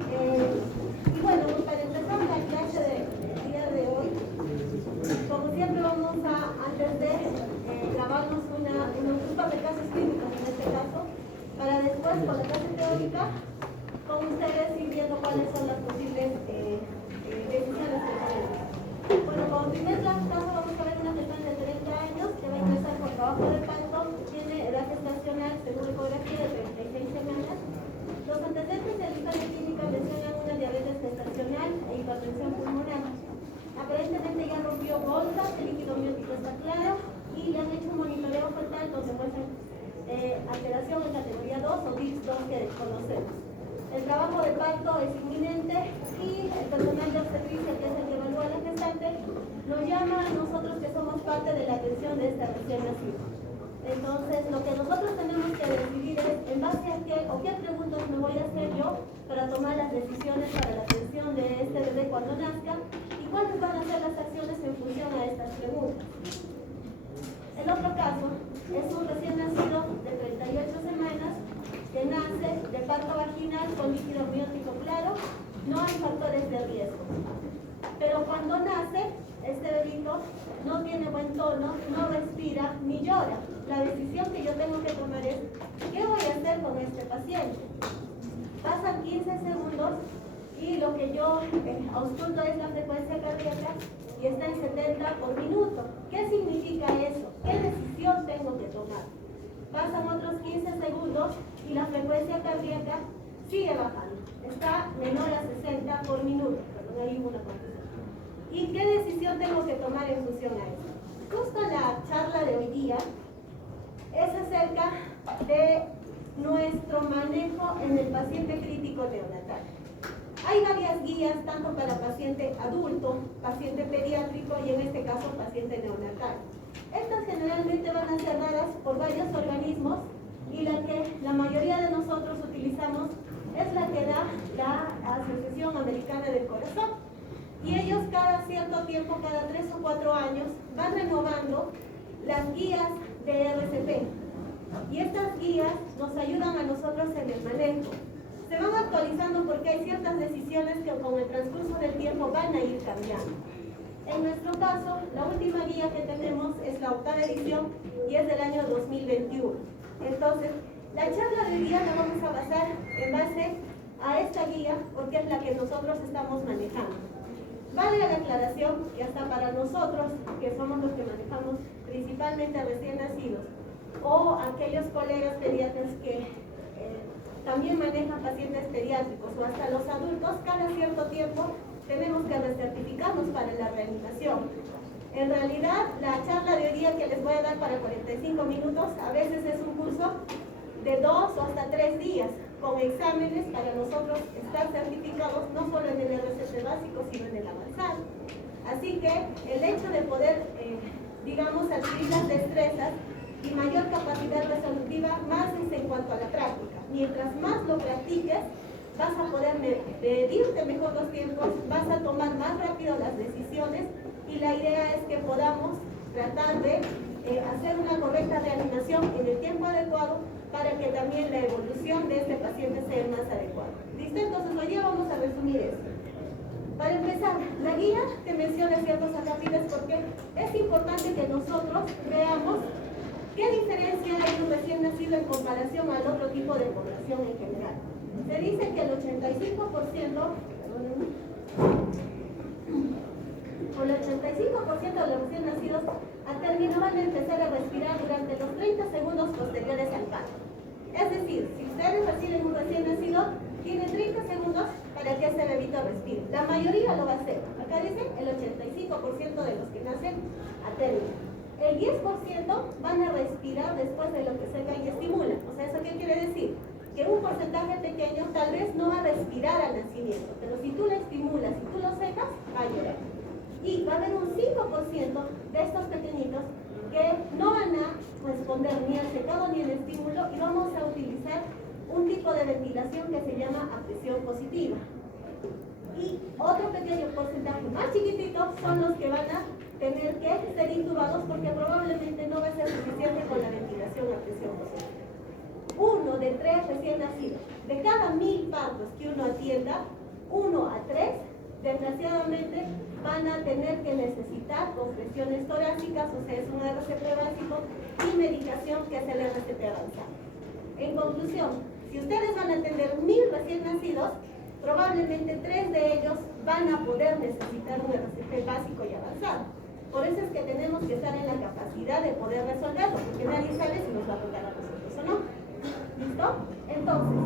Y bueno, para empezar la clase del día de hoy, como siempre vamos a, antes de grabarnos un grupo de casos clínicos en este caso, para después con la clase teórica, con ustedes ir viendo cuáles son las posibles decisiones que tenemos. Bueno, como primer caso vamos a ver una persona de 30 años que va a ingresar por trabajo de parto, tiene edad gestacional según ecografía de 36 semanas. Los antecedentes de la historia clínica mencionan una diabetes gestacional e hipertensión pulmonar. Aparentemente ya rompió bolsas, el líquido amniótico está claro y le han hecho un monitoreo fetal donde muestran alteración en categoría 2 o DIX2 que conocemos. El trabajo de parto es inminente y el personal de obstetricia, que es el que evalúa a la gestante, nos llama a nosotros que somos parte de la atención de esta recién nacida. Entonces, lo que nosotros tenemos que decidir es en base a qué o qué preguntas me voy a hacer yo para tomar las decisiones para la atención de este bebé cuando nazca y cuáles van a ser las acciones en función a estas preguntas. El otro caso es un recién nacido de 38 semanas que nace de parto vaginal con líquido amniótico claro, no hay factores de riesgo. Pero cuando nace, este bebito no tiene buen tono, no respira ni llora. La decisión que yo tengo que tomar es, ¿qué voy a hacer con este paciente? Pasan 15 segundos y lo que yo ausculto es la frecuencia cardíaca y está en 70 por minuto. ¿Qué significa eso? ¿Qué decisión tengo que tomar? Pasan otros 15 segundos y la frecuencia cardíaca sigue bajando. Está menor a 60 por minuto. Perdón, ahí hubo una confusión. ¿Y qué decisión tengo que tomar en función a eso? Justo la charla de hoy día es acerca de nuestro manejo en el paciente crítico neonatal. Hay varias guías, tanto para paciente adulto, paciente pediátrico y en este caso paciente neonatal. Estas generalmente van a ser dadas por varios organismos y la que la mayoría de nosotros utilizamos es la que da la Asociación Americana del Corazón. Y ellos cada cierto tiempo, cada 3 o 4 años, van renovando las guías de RCP. Y estas guías nos ayudan a nosotros en el manejo. Se van actualizando porque hay ciertas decisiones que con el transcurso del tiempo van a ir cambiando. En nuestro caso, la última guía que tenemos es la 8ª edición y es del año 2021. Entonces, la charla de hoy día la vamos a basar en base a esta guía porque es la que nosotros estamos manejando. Vale la aclaración que hasta para nosotros, que somos los que manejamos principalmente recién nacidos, o aquellos colegas pediatras que también manejan pacientes pediátricos, o hasta los adultos, cada cierto tiempo tenemos que recertificarnos para la reanimación. En realidad, la charla de hoy día que les voy a dar para 45 minutos, a veces es un curso de 2 o hasta 3 días, con exámenes para nosotros estar certificados no solo en el RCP básico, sino en el avanzado. Así que el hecho de poder, digamos, adquirir las destrezas y mayor capacidad resolutiva, más es en cuanto a la práctica. Mientras más lo practiques, vas a poder medirte mejor los tiempos, vas a tomar más rápido las decisiones y la idea es que podamos tratar de hacer una correcta reanimación en el tiempo adecuado para que también la evolución de este paciente sea más adecuada. ¿Listo? Entonces hoy día vamos a resumir esto. Para empezar, la guía que menciona ciertos acápites porque es importante que nosotros veamos qué diferencia hay de un recién nacido en comparación al otro tipo de población en general. Se dice que el 85%, o el 85% de los recién nacidos van a empezar a respirar durante los 30 segundos posteriores al parto. Es decir, si ustedes reciben un recién nacido, tienen 30 segundos para que este bebito respire. La mayoría lo va a hacer. Acá dice el 85% de los que nacen a término. El 10% van a respirar después de lo que seca y estimula. O sea, ¿eso qué quiere decir? Que un porcentaje pequeño tal vez no va a respirar al nacimiento, pero si tú lo estimulas, si tú lo secas, va a llorar. Y va a haber un 5% de estos pequeñitos que no van a responder ni al secado ni al estímulo y vamos a utilizar un tipo de ventilación que se llama presión positiva. Y otro pequeño porcentaje más chiquitito son los que van a tener que ser intubados porque probablemente no va a ser suficiente con la ventilación a presión positiva. 1 de 3 recién nacidos de cada 1000 partos que uno atienda, 1 a 3, desgraciadamente, van a tener que necesitar compresiones torácicas, o sea, es un RCP básico, y medicación que es el RCP avanzado. En conclusión, si ustedes van a atender 1000 recién nacidos, probablemente 3 de ellos van a poder necesitar un RCP básico y avanzado. Por eso es que tenemos que estar en la capacidad de poder resolverlo, porque nadie sabe si nos va a tocar a nosotros o no. ¿Listo? Entonces,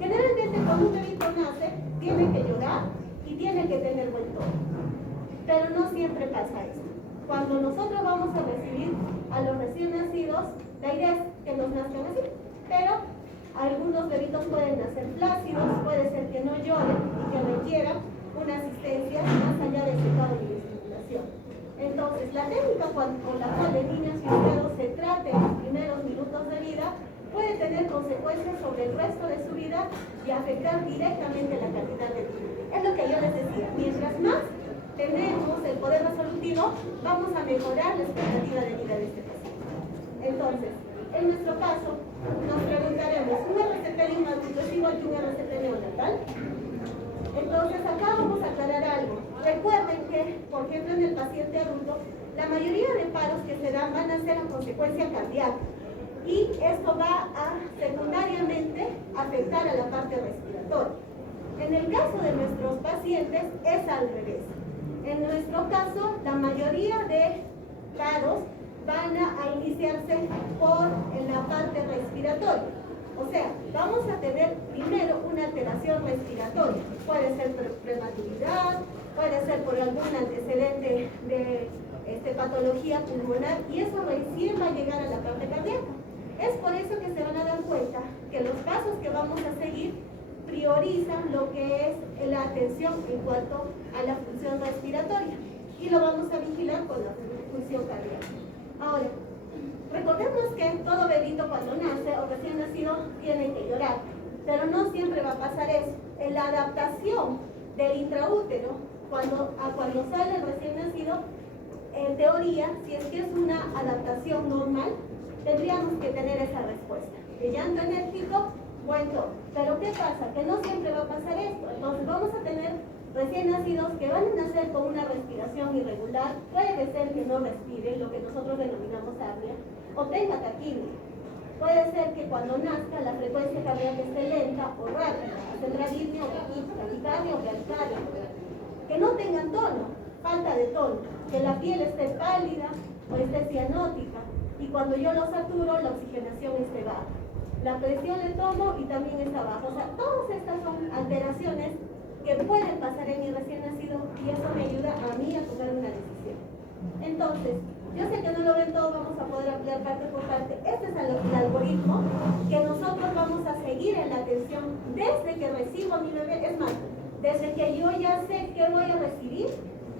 generalmente cuando un bebito nace, tiene que llorar y tiene que tener buen tono. Pero no siempre pasa esto. Cuando nosotros vamos a recibir a los recién nacidos, la idea es que nos nazcan así, pero algunos bebitos pueden nacer plácidos, puede ser que no lloren y que requieran una asistencia más allá del secado y la estimulación. Entonces, la técnica con la cual el niño asfixiado se trate en los primeros minutos de vida puede tener consecuencias sobre el resto de su vida y afectar directamente la calidad de vida. Es lo que yo les decía, mientras más tenemos el poder resolutivo, vamos a mejorar la expectativa de vida de este paciente. Entonces, en nuestro caso, nos preguntaremos, ¿un RCP de un adulto es igual que un RCP neonatal? Entonces, acá vamos a aclarar algo. Recuerden que, por ejemplo, en el paciente adulto, la mayoría de paros que se dan van a ser a consecuencia cardíaca. Y esto va a secundariamente afectar a la parte respiratoria. En el caso de nuestros pacientes es al revés. En nuestro caso, la mayoría de paros van a iniciarse por la parte respiratoria. O sea, vamos a tener primero una alteración respiratoria. Puede ser prematuridad, puede ser por algún antecedente de patología pulmonar y eso recién va a llegar a la parte cardíaca. Es por eso que se van a dar cuenta que los pasos que vamos a seguir priorizan lo que es la atención en cuanto a la función respiratoria y lo vamos a vigilar con la función cardíaca. Ahora, recordemos que todo bebito cuando nace o recién nacido tiene que llorar, pero no siempre va a pasar eso. En la adaptación del intraútero, cuando sale el recién nacido, en teoría, si es que es una adaptación normal, tendríamos que tener esa respuesta. De llanto enérgico, buen tono. Pero ¿qué pasa? Que no siempre va a pasar esto. Entonces vamos a tener recién nacidos que van a nacer con una respiración irregular, puede ser que no respiren, lo que nosotros denominamos apnea, o tenga taquimia. Puede ser que cuando nazca la frecuencia cardíaca esté lenta o rápida, tendrá arritmia o taquicardia o bradicardia. Que no tengan tono, falta de tono, que la piel esté pálida o esté cianótica, y cuando yo lo saturo, la oxigenación esté baja. La presión le tomo y también está baja. O sea, todas estas son alteraciones que pueden pasar en mi recién nacido y eso me ayuda a mí a tomar una decisión. Entonces, yo sé que no lo ven todo, vamos a poder ampliar parte por parte. Este es el algoritmo que nosotros vamos a seguir en la atención desde que recibo a mi bebé. Es más, desde que yo ya sé qué voy a recibir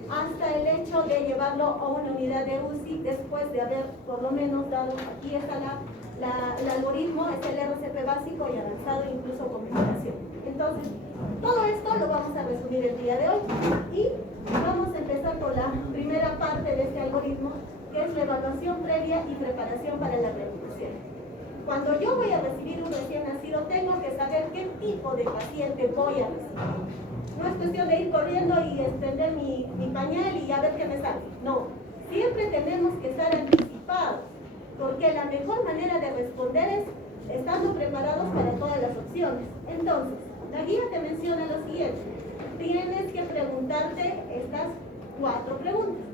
hasta el hecho de llevarlo a una unidad de UCI después de haber por lo menos dado, aquí está el algoritmo, es el RCP básico y avanzado, incluso con medicación. Entonces, todo esto lo vamos a resumir el día de hoy y vamos a empezar por la primera parte de este algoritmo, que es la evaluación previa y preparación para la reanimación. Cuando yo voy a recibir un recién nacido, tengo que saber qué tipo de paciente voy a recibir. No es cuestión de ir corriendo y extender mi pañal y a ver qué me sale. No, siempre tenemos que estar anticipados, porque la mejor manera de responder es estando preparados para todas las opciones. Entonces, la guía te menciona lo siguiente. Tienes que preguntarte estas 4 preguntas.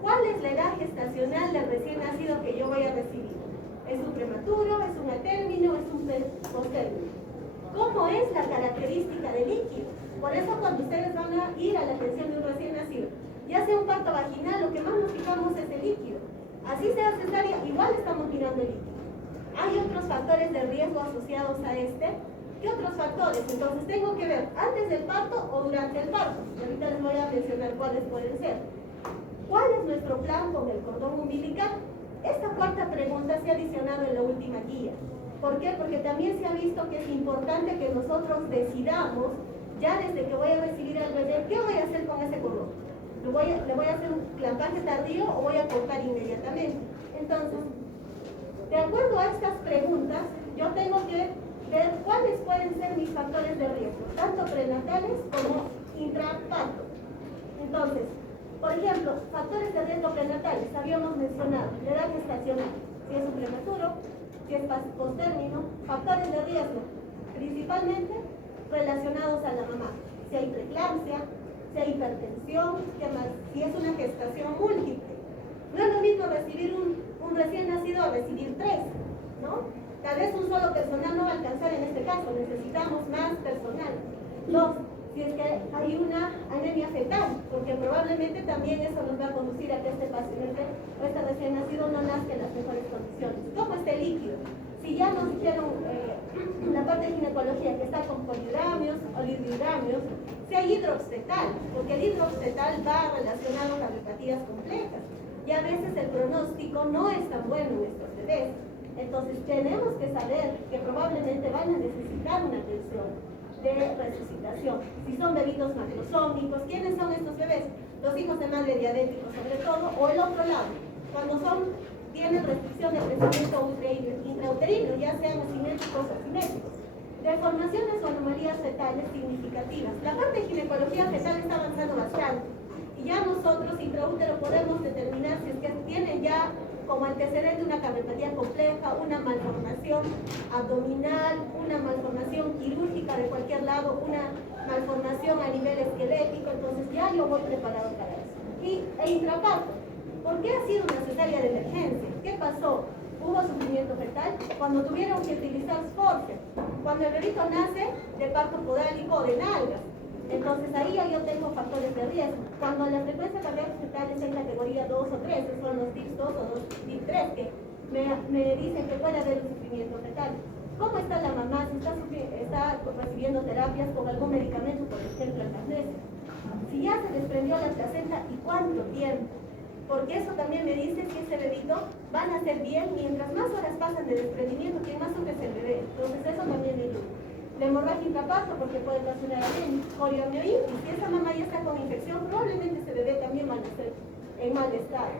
¿Cuál es la edad gestacional del recién nacido que yo voy a recibir? ¿Es un prematuro? ¿Es un atérmino? ¿Es un postérmino? ¿Cómo es la característica del líquido? Por eso cuando ustedes van a ir a la atención de un recién nacido, ya sea un parto vaginal, lo que más nos fijamos es el líquido. Así sea cesárea, igual estamos mirando el líquido. Hay otros factores de riesgo asociados a este. ¿Qué otros factores? Entonces tengo que ver antes del parto o durante el parto. Ahorita les voy a mencionar cuáles pueden ser. ¿Cuál es nuestro plan con el cordón umbilical? Esta 4ª pregunta se ha adicionado en la última guía. ¿Por qué? Porque también se ha visto que es importante que nosotros decidamos, ya desde que voy a recibir al bebé, ¿qué voy a hacer con ese cordón? ¿Le voy a hacer un clampaje tardío o voy a cortar inmediatamente? Entonces, de acuerdo a estas preguntas, yo tengo que ver cuáles pueden ser mis factores de riesgo, tanto prenatales como intraparto. Entonces, por ejemplo, factores de riesgo prenatales, habíamos mencionado la edad gestacional, si es un prematuro, si es postérmino, factores de riesgo, principalmente relacionados a la mamá, si hay preeclampsia, si hay hipertensión, ¿qué más? Si es una gestación múltiple. No es lo mismo recibir un recién nacido a recibir 3, ¿no? Tal vez un solo personal no va a alcanzar en este caso, necesitamos más personal. 2, si es que hay una anemia fetal, porque probablemente también eso nos va a conducir a que este paciente o este recién nacido no nazca en las mejores condiciones. ¿Cómo está el líquido? Si ya nos dijeron la parte de ginecología que está con polidramios o lididramios, si hay hidroxtetal, porque el hidroxtetal va relacionado con cardiopatía complejas y a veces el pronóstico no es tan bueno en estos bebés. Entonces tenemos que saber que probablemente van a necesitar una atención de resucitación. Si son bebitos macrosómicos, ¿quiénes son estos bebés? Los hijos de madre diabéticos sobre todo, o el otro lado, cuando tienen restricción de crecimiento intrauterino, ya sean asimétricos o simétricos. Deformaciones o anomalías fetales significativas. La parte de ginecología fetal está avanzando bastante y ya nosotros intraútero podemos determinar si es que tienen ya como antecedente una cardiopatía compleja, una malformación abdominal, una malformación quirúrgica de cualquier lado, una malformación a nivel esquelético, entonces ya yo voy preparado para eso. E intraparto, ¿por qué ha sido una cesárea de emergencia? ¿Qué pasó? ¿Hubo sufrimiento fetal? Cuando tuvieron que utilizar Forceps, cuando el bebito nace de parto podálico o de nalgas. Entonces ahí yo tengo factores de riesgo. Cuando la frecuencia cardíaca fetal es en categoría 2 o 3, esos son los TIPS 2 o los TIPS 3, que me dicen que puede haber un sufrimiento fetal. ¿Cómo está la mamá? Si está recibiendo terapias con algún medicamento, por ejemplo el magnesio. Si ya se desprendió la placenta, ¿y cuánto tiempo? Porque eso también me dice si ese bebito va a nacer bien, mientras más horas pasan de desprendimiento, quien más sufre es el bebé. Entonces eso también me ayuda. La hemorragia intraparto, porque puede ocasionar corioamnionitis. Si esa mamá ya está con infección, probablemente ese bebé también va a nacer en mal estado.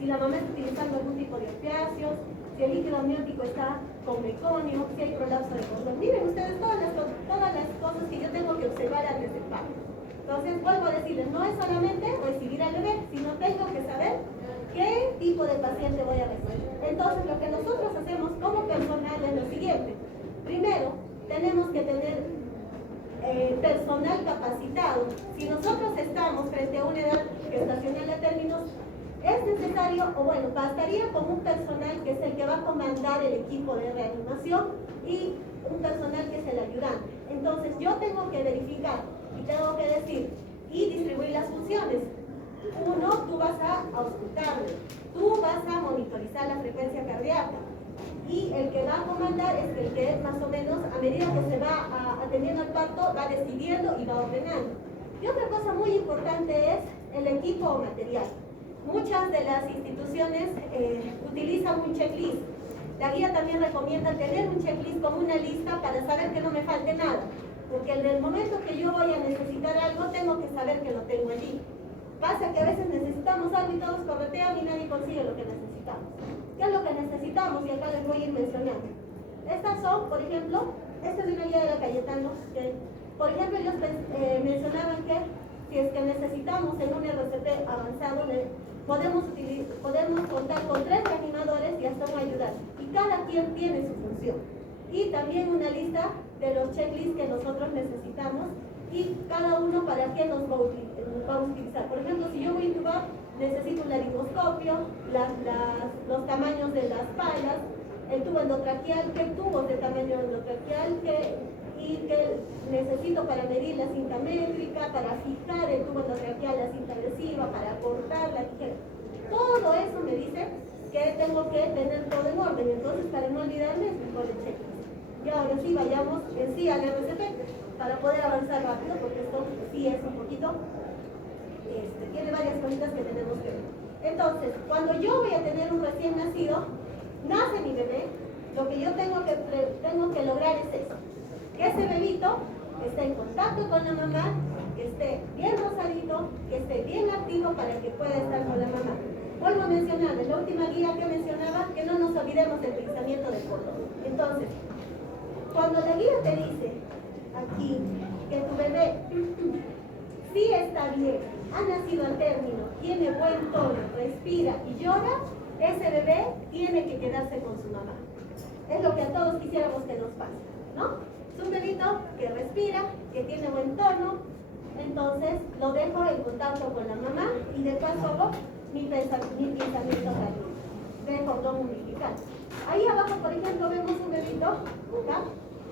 Si la mamá está utilizando algún tipo de opiáceos, si el líquido amniótico está con meconio, si hay prolapso de cordón. Miren ustedes todas las cosas que yo tengo que observar antes del parto. Entonces, vuelvo a decirles, no es solamente recibir al bebé, sino tengo que saber qué tipo de paciente voy a recibir. Entonces, lo que nosotros hacemos como personal es lo siguiente. Primero, tenemos que tener personal capacitado. Si nosotros estamos frente a una edad gestacional a términos, es necesario, o bueno, bastaría con un personal que es el que va a comandar el equipo de reanimación y un personal que es el ayudante. Entonces, yo tengo que verificar y tengo que decir y distribuir las funciones. Uno, tú vas a auscultarle, tú vas a monitorizar la frecuencia cardíaca y el que va a comandar es el que más o menos a medida que se va atendiendo al parto va decidiendo y va ordenando. Y otra cosa muy importante es el equipo o material. Muchas de las instituciones utilizan un checklist. La guía también recomienda tener un checklist como una lista para saber que no me falte nada. Porque en el momento que yo voy a necesitar algo, tengo que saber que lo tengo allí. Pasa que a veces necesitamos algo y todos corretean y nadie consigue lo que necesitamos. ¿Qué es lo que necesitamos? Y acá les voy a ir mencionando. Estas son, por ejemplo, esta es una guía de la Cayetano, que, por ejemplo, ellos mencionaban que si es que necesitamos en un RCP avanzado, podemos contar con 3 reanimadores y hasta un ayudante. Y cada quien tiene su función. Y también una lista de los checklists que nosotros necesitamos y cada uno para qué nos va a utilizar. Por ejemplo, si yo voy a intubar, necesito un laringoscopio, los tamaños de las palas, el tubo endotraqueal, qué tubos de tamaño endotraqueal, y que necesito para medir la cinta métrica, para fijar el tubo endotraqueal, la cinta adhesiva, para cortar la tijera. Todo eso me dice que tengo que tener todo en orden. Entonces, para no olvidarme, es mejor el checklist. Y ahora sí, vayamos en sí al RCP para poder avanzar rápido, porque esto sí es un poquito, tiene varias cositas que tenemos que ver. Entonces, cuando yo voy a tener un recién nacido, nace mi bebé, lo que yo tengo que lograr es eso, que ese bebito esté en contacto con la mamá, que esté bien rosadito, que esté bien activo para que pueda estar con la mamá. Vuelvo a mencionar, en la última guía que mencionaba, que no nos olvidemos del pensamiento del cordón. Entonces, Cuando la guía te dice aquí que tu bebé sí está bien, ha nacido al término, tiene buen tono, respira y llora, ese bebé tiene que quedarse con su mamá. Es lo que a todos quisiéramos que nos pase, ¿no? Es un bebito que respira, que tiene buen tono, entonces lo dejo en contacto con la mamá y de paso hago mi pensamiento cardíaco de cordón umbilical. Ahí abajo, por ejemplo, vemos un bebito, ¿ya?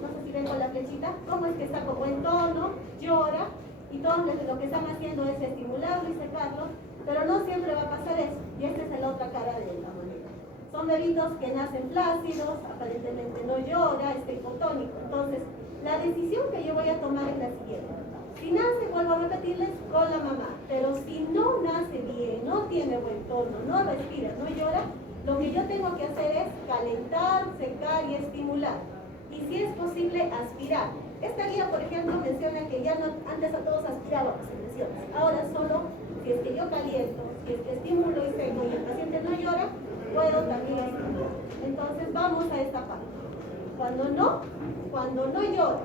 No sé si ven con la flechita, cómo es que está con buen tono, llora, y todos lo que están haciendo es estimularlo y secarlo, pero no siempre va a pasar eso, y esta es la otra cara de la moneda. Son bebitos que nacen plácidos, aparentemente no llora, está hipotónico. Entonces, la decisión que yo voy a tomar es la siguiente. Si nace, vuelvo a repetirles, con la mamá, pero si no nace bien, no tiene buen tono, no respira, no llora, lo que yo tengo que hacer es calentar, secar y estimular. Y si es posible, aspirar. Esta guía, por ejemplo, menciona que ya no, antes a todos aspirábamos secreciones. Ahora solo, si es que yo caliento, si es que estimulo y seco y el paciente no llora, puedo también estimular. Entonces vamos a esta parte. Cuando no llora,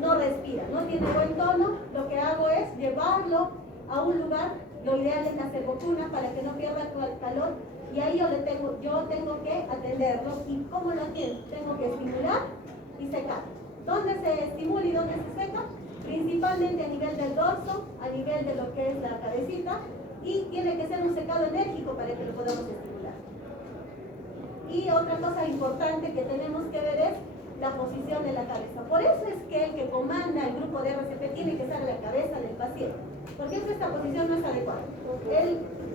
no respira, no tiene buen tono, lo que hago es llevarlo a un lugar, lo ideal es la servocuna para que no pierda el calor, y ahí yo tengo que atenderlo. ¿Y cómo lo atiendo? Tengo que estimular y secar. ¿Dónde se estimula y dónde se seca? Principalmente a nivel del dorso, a nivel de lo que es la cabecita, y tiene que ser un secado enérgico para que lo podamos estimular. Y otra cosa importante que tenemos que ver es la posición de la cabeza. Por eso es que el que comanda el grupo de RCP tiene que estar a la cabeza del paciente, porque esta posición no es adecuada.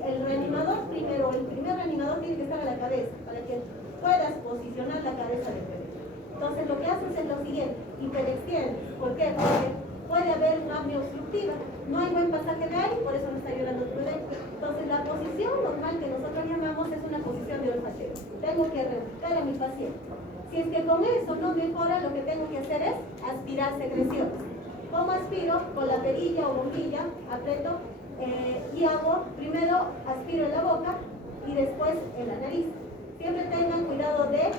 El reanimador primero, el primer reanimador tiene que estar a la cabeza para que puedas posicionar la cabeza del bebé. Entonces lo que haces es lo siguiente, hiperextiendes. ¿Por qué? Porque puede haber una apnea obstructiva, no hay buen pasaje de aire, por eso no está llorando tu bebé. Entonces la posición normal que nosotros llamamos es una posición de olfateo. Tengo que reubicar a mi paciente. Si es que con eso no mejora, lo que tengo que hacer es aspirar secreciones. ¿Cómo aspiro? Con la perilla o bombilla, aprieto y hago, primero aspiro en la boca y después en la nariz. Siempre tengan cuidado de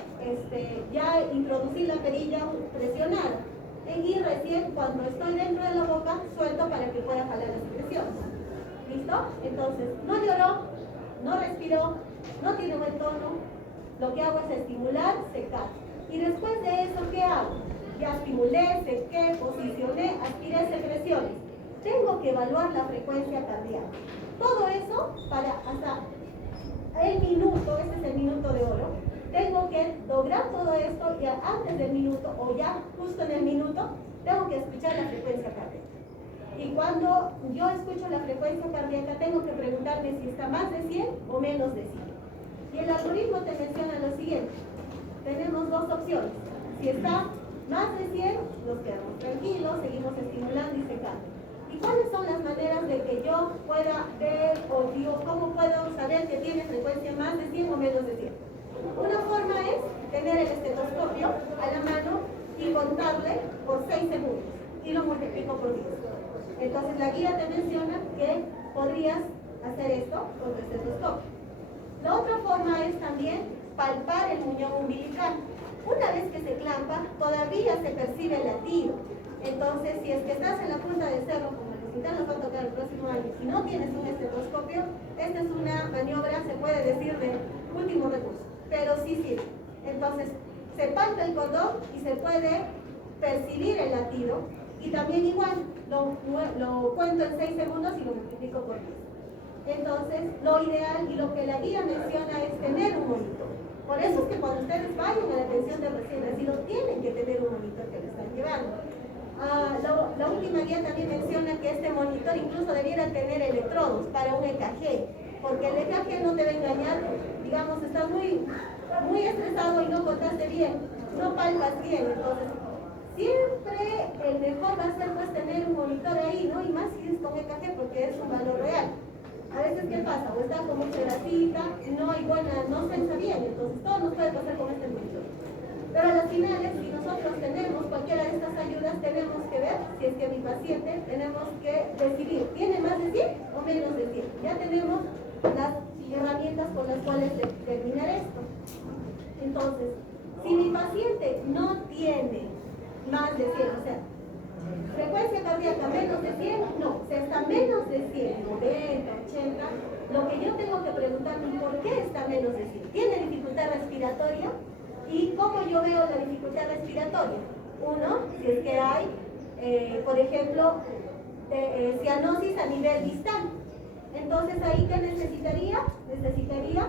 ya introducir la perilla presionada. Y recién cuando estoy dentro de la boca, suelto para que pueda jalar las secreciones. ¿Listo? Entonces, no lloró, no respiró, no tiene buen tono. Lo que hago es estimular, secar. Y después de eso, ¿qué hago? Ya estimulé, sequé, posicioné, aspiré secreciones. Tengo que evaluar la frecuencia cardíaca. Todo eso para hasta el minuto, este es el minuto de oro. Tengo que lograr todo esto y antes del minuto o ya justo en el minuto, tengo que escuchar la frecuencia cardíaca. Y cuando yo escucho la frecuencia cardíaca, tengo que preguntarme si está más de 100 o menos de 100. Y el algoritmo te menciona lo siguiente. Tenemos dos opciones. Si está más de 100, nos quedamos tranquilos, seguimos estimulando y secando. ¿Y cuáles son las maneras de que yo pueda ver o digo, cómo puedo saber que tiene frecuencia más de 100 o menos de 100? Una forma es tener el estetoscopio a la mano y contarle por 6 segundos y lo multiplico por 10. Entonces la guía te menciona que podrías hacer esto con tu estetoscopio. La otra forma es también palpar el muñón umbilical. Una vez que se clampa, todavía se percibe el latido. Entonces, si es que estás en la punta del cerro, como el hospital nos va a tocar el próximo año, si no tienes un estetoscopio, esta es una maniobra, se puede decir, de último recurso, pero sí sirve. Entonces, se palpa el cordón y se puede percibir el latido, y también igual, lo cuento en 6 segundos y lo multiplico por 10. Entonces, lo ideal y lo que la guía menciona es tener un monitor. Por eso es que cuando ustedes vayan a la atención de recién nacido, tienen que tener un monitor que le están llevando. La última guía también menciona que este monitor incluso debiera tener electrodos para un EKG, porque el EKG no te va a engañar. Digamos, estás muy estresado y no contaste bien, no palpas bien. Entonces, siempre el mejor va a ser pues tener un monitor ahí, ¿no? Y más si es con EKG, porque es un valor real. A veces, ¿qué pasa? O está con mucha grasita, no hay buena, no se está bien, entonces todo nos puede pasar con este monitor. Pero a las finales, si nosotros tenemos cualquiera de estas ayudas, tenemos que ver si es que mi paciente, tenemos que decidir, ¿tiene más de 100 o menos de 100? Ya tenemos las herramientas con las cuales determinar esto. Entonces, Si mi paciente no tiene más de 100, o sea, frecuencia cardíaca menos de 100, no, si está menos de 100, 90, 80, lo que yo tengo que preguntarme, ¿por qué está menos de 100? ¿Tiene dificultad respiratoria? ¿Y cómo yo veo la dificultad respiratoria? Uno, si es que hay, por ejemplo, cianosis a nivel distal. Entonces, ¿ahí qué necesitaría? Necesitaría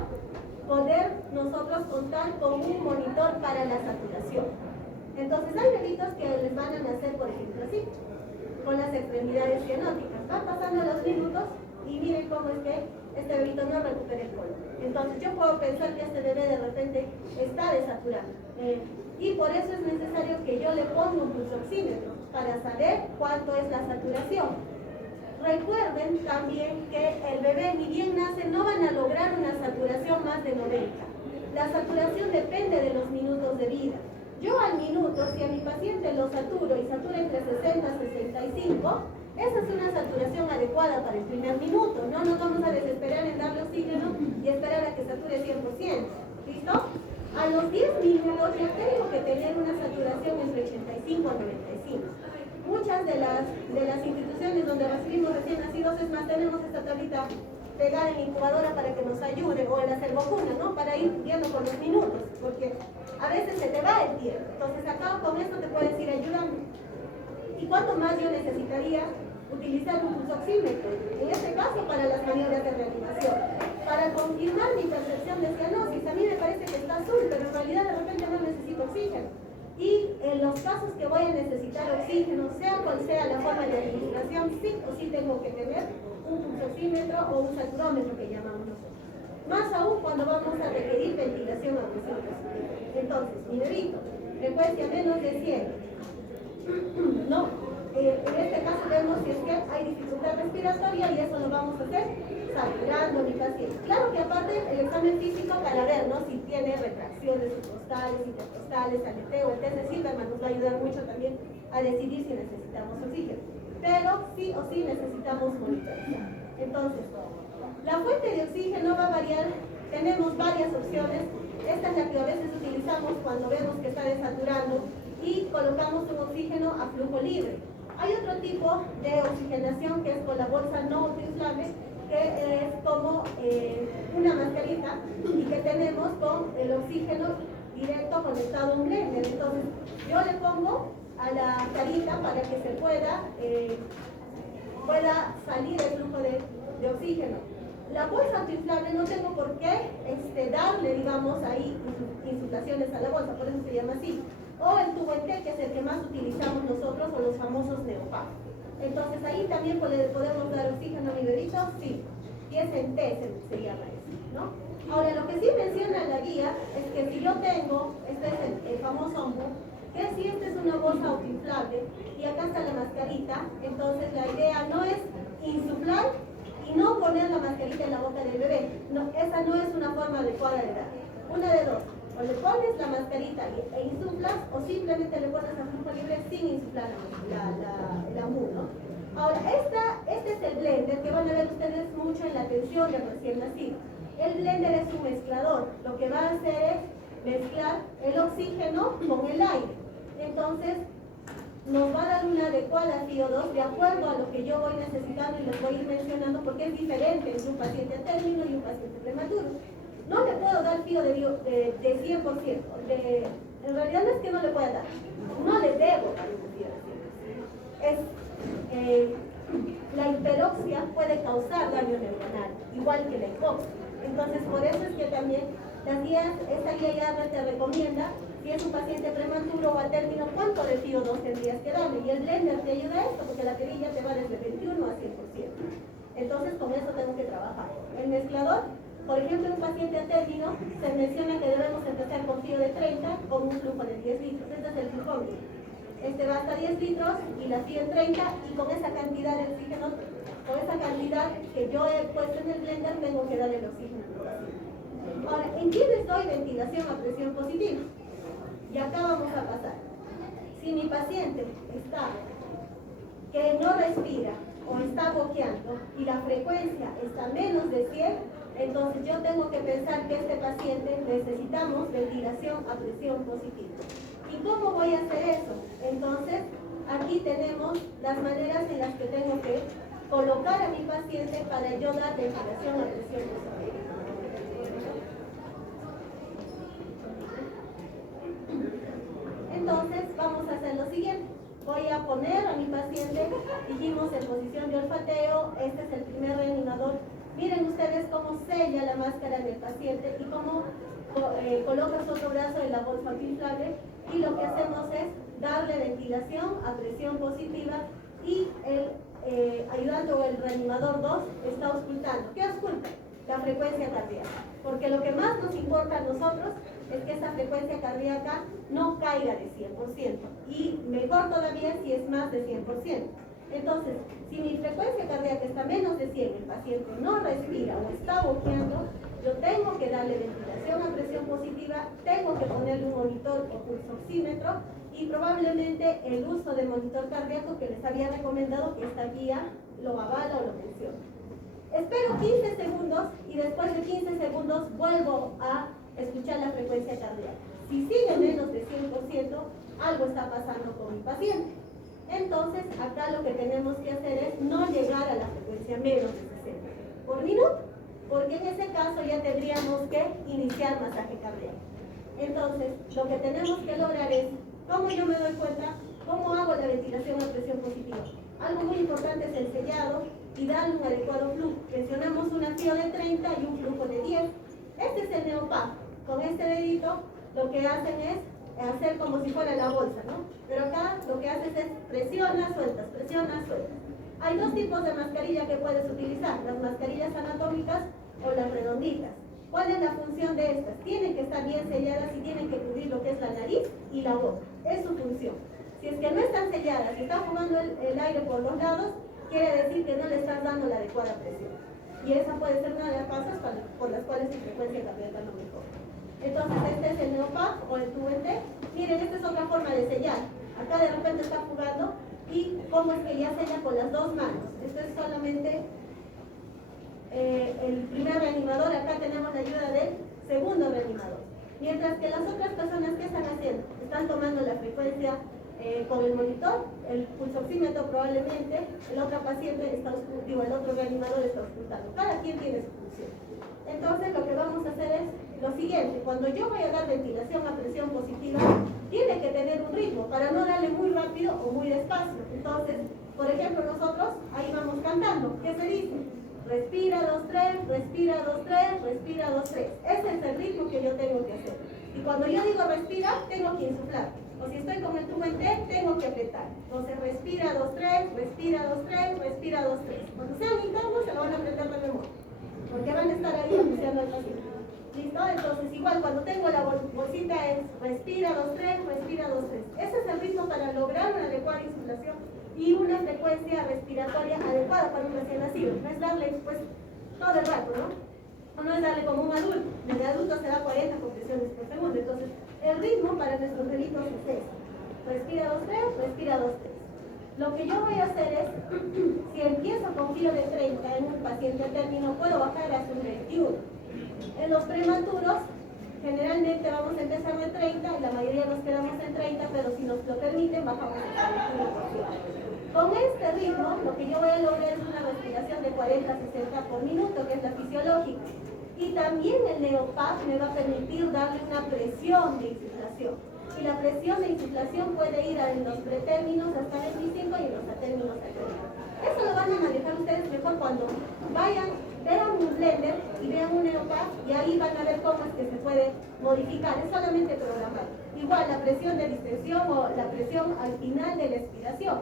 poder nosotros contar con un monitor para la saturación. Entonces, hay bebitos que les van a nacer, por ejemplo, así, con las extremidades cianóticas. Van pasando los minutos y miren cómo es que este bebito no recupera el colon. Entonces, yo puedo pensar que este bebé de repente está desaturando. Y por eso es necesario que yo le ponga un pulsoxímetro para saber cuánto es la saturación. Recuerden también que el bebé, ni bien nace, no van a lograr una saturación más de 90. La saturación depende de los minutos de vida. Yo al minuto, si a mi paciente lo saturo y satura entre 60 y 65, esa es una saturación adecuada para el primer minuto. No nos vamos a desesperar en darle oxígeno y esperar a que sature 100%. ¿Listo? A los 10 minutos yo tengo que tener una saturación entre 85 a 95. Muchas de las instituciones donde recibimos recién nacidos, es más, tenemos esta tablita pegada en la incubadora para que nos ayude, o en la servocuna, ¿no? Para ir viendo por los minutos, porque a veces se te va el tiempo. Entonces acá con esto te puedes ir ayudando. ¿Y cuánto más yo necesitaría utilizar un pulsoxímetro? En este caso, para las maniobras de reanimación. Para confirmar mi percepción de cianosis, a mí me parece que está azul, pero en realidad de repente no necesito oxígeno. Y en los casos que voy a necesitar oxígeno, sea cual sea la forma de administración, sí o sí tengo que tener un pulsoxímetro o un saturómetro que llamamos nosotros. Más aún cuando vamos a requerir ventilación a presión. Entonces, mi bebito, frecuencia menos de 100. No, en este caso vemos si es que hay dificultad respiratoria y eso lo vamos a hacer saturando a mi paciente. Claro que aparte el examen físico para ver, ¿no? Si tiene retracciones subcostales, intercostales, aleteo, el test de Silberman nos va a ayudar mucho también a decidir si necesitamos oxígeno. Pero sí o sí necesitamos monitorear. Entonces, la fuente de oxígeno va a variar. Tenemos varias opciones. Esta es la que a veces utilizamos cuando vemos que está desaturando y colocamos un oxígeno a flujo libre. Hay otro tipo de oxigenación que es con la bolsa no autoinflable, que es como una mascarita y que tenemos con el oxígeno directo conectado a un blender. Entonces yo le pongo a la carita para que se pueda salir el flujo de oxígeno. La bolsa autoinflable no tengo por qué darle, digamos, ahí insuflaciones a la bolsa, por eso se llama así. O el tubo en T, que es el que más utilizamos nosotros, o los famosos neopac. Entonces ahí también podemos dar oxígeno a mi bebito, sí. Y es en T se llama eso, ¿no? Ahora, lo que sí menciona la guía es que si yo tengo, este es el famoso OMBU, que si esta es una bolsa autoinflable y acá está la mascarita, entonces la idea no es insuflar y no poner la mascarita en la boca del bebé. No, esa no es una forma adecuada de dar. Una de dos. O le pones la mascarita e insuflas, o simplemente le pones a flujo libre sin insuflar el AMU, ¿no? Ahora, este es el blender que van a ver ustedes mucho en la atención de recién nacido. El blender es un mezclador. Lo que va a hacer es mezclar el oxígeno con el aire. Entonces, nos va a dar una adecuada FiO2 de acuerdo a lo que yo voy necesitando y les voy a ir mencionando porque es diferente entre un paciente a término y un paciente prematuro. No le puedo dar FiO de 100%. En realidad no es que no le pueda dar. No le debo dar un FiO de 100%. La hiperoxia puede causar daño neuronal, igual que la hipoxia. Entonces, por eso es que también esta guía ya te recomienda, si es un paciente prematuro o a término, cuánto de FiO2 tendrías que darle. Y el blender te ayuda a esto, porque la perilla te va desde 21 a 100%. Entonces, con eso tengo que trabajar. El mezclador, por ejemplo, en un paciente a término, se menciona que debemos empezar con FiO de 30 con un flujo de 10 litros. Este es el flujón. Este va hasta 10 litros y la FiO en 30 y con esa cantidad de oxígeno, con esa cantidad que yo he puesto en el blender, tengo que dar el oxígeno. Ahora, ¿en quiénes doy ventilación a presión positiva? Y acá vamos a pasar. Si mi paciente está que no respira o está boqueando y la frecuencia está menos de 100, Entonces yo tengo que pensar que este paciente necesitamos ventilación a presión positiva. ¿Y cómo voy a hacer eso? Entonces aquí tenemos las maneras en las que tengo que colocar a mi paciente para yo dar ventilación a presión positiva. Entonces vamos a hacer lo siguiente. Voy a poner a mi paciente, dijimos en posición de olfateo, este es el primer reanimador. Miren ustedes cómo sella la máscara del paciente y cómo coloca su otro brazo en la bolsa inflable, y lo que hacemos es darle ventilación a presión positiva, y el ayudante o el reanimador 2 está auscultando. ¿Qué ausculta? La frecuencia cardíaca, porque lo que más nos importa a nosotros es que esa frecuencia cardíaca no caiga de 100%, y mejor todavía si es más de 100%. Entonces, si mi frecuencia cardíaca está menos de 100, el paciente no respira o está boqueando, yo tengo que darle ventilación a presión positiva, tengo que ponerle un monitor o pulsoxímetro, y probablemente el uso de monitor cardíaco que les había recomendado, que esta guía lo avala o lo menciona. Espero 15 segundos y después de 15 segundos vuelvo a escuchar la frecuencia cardíaca. Si sigue menos de 100%, algo está pasando con mi paciente. Entonces, acá lo que tenemos que hacer es no llegar a la frecuencia menos de 60 por minuto, porque en ese caso ya tendríamos que iniciar masaje cardíaco. Entonces, lo que tenemos que lograr es, ¿cómo yo me doy cuenta? ¿Cómo hago la ventilación a presión positiva? Algo muy importante es el sellado y darle un adecuado flujo. Mencionamos una FIO de 30 y un flujo de 10. Este es el Neopaf. Con este dedito lo que hacen es hacer como si fuera la bolsa, ¿no? Pero acá lo que haces es presionas, sueltas, presionas, sueltas. Hay dos tipos de mascarilla que puedes utilizar, las mascarillas anatómicas o las redonditas. ¿Cuál es la función de estas? Tienen que estar bien selladas y tienen que cubrir lo que es la nariz y la boca. Es su función. Si es que no están selladas y están fumando el aire por los lados, quiere decir que no le estás dando la adecuada presión. Y esa puede ser una de las causas por las cuales su frecuencia cardíaca no mejora. Entonces este es el Neopaf o el tubo en T. Miren, esta es otra forma de sellar. Acá de repente está jugando, y cómo es que ya sella con las dos manos. Esto es solamente el primer reanimador. Acá tenemos la ayuda del segundo reanimador. Mientras que las otras personas, ¿qué están haciendo? Están tomando la frecuencia con el monitor, el pulsoxímetro probablemente, el otro paciente está auscultando, el otro reanimador está auscultando. Cada quien tiene su función. Entonces lo que vamos a hacer es lo siguiente: cuando yo voy a dar ventilación a presión positiva, tiene que tener un ritmo para no darle muy rápido o muy despacio. Entonces, por ejemplo, nosotros ahí vamos cantando. ¿Qué se dice? Respira 2, 3, respira 2, 3, respira 2, 3. Ese es el ritmo que yo tengo que hacer. Y cuando yo digo respira, tengo que insuflar. O si estoy con el tubo en T, tengo que apretar. Entonces respira 2, 3, respira 2, 3, respira 2, 3. Cuando sean internos se lo van a apretar de memoria, porque van a estar ahí anunciando al paciente. ¿Listo? Entonces igual cuando tengo la bolsita es respira 2, 3, respira 2, 3. Ese es el ritmo para lograr una adecuada insuflación y una frecuencia respiratoria adecuada para un recién nacido. No es darle pues todo el rato, ¿no? O no es darle como un adulto. El adulto se da 40 compresiones por segundo. Entonces el ritmo para nuestros delitos es este: respira 2, 3, respira 2, 3. Lo que yo voy a hacer es, si empiezo con FIO de 30 en un paciente término, puedo bajar hasta un 21. En los prematuros, generalmente vamos a empezar de 30 y la mayoría nos quedamos en 30, pero si nos lo permiten, bajamos hasta 21%. Con este ritmo, lo que yo voy a lograr es una respiración de 40 a 60 por minuto, que es la fisiológica. Y también el Neopaf me va a permitir darle una presión de insuflación. Y la presión de insuflación puede ir en los pretérminos hasta 25 y en los atérminos hasta 30. Eso lo van a manejar ustedes mejor cuando vayan, vean un blender y vean un Neopaf, y ahí van a ver cómo es que se puede modificar. Es solamente programar. Igual la presión de distensión o la presión al final de la expiración,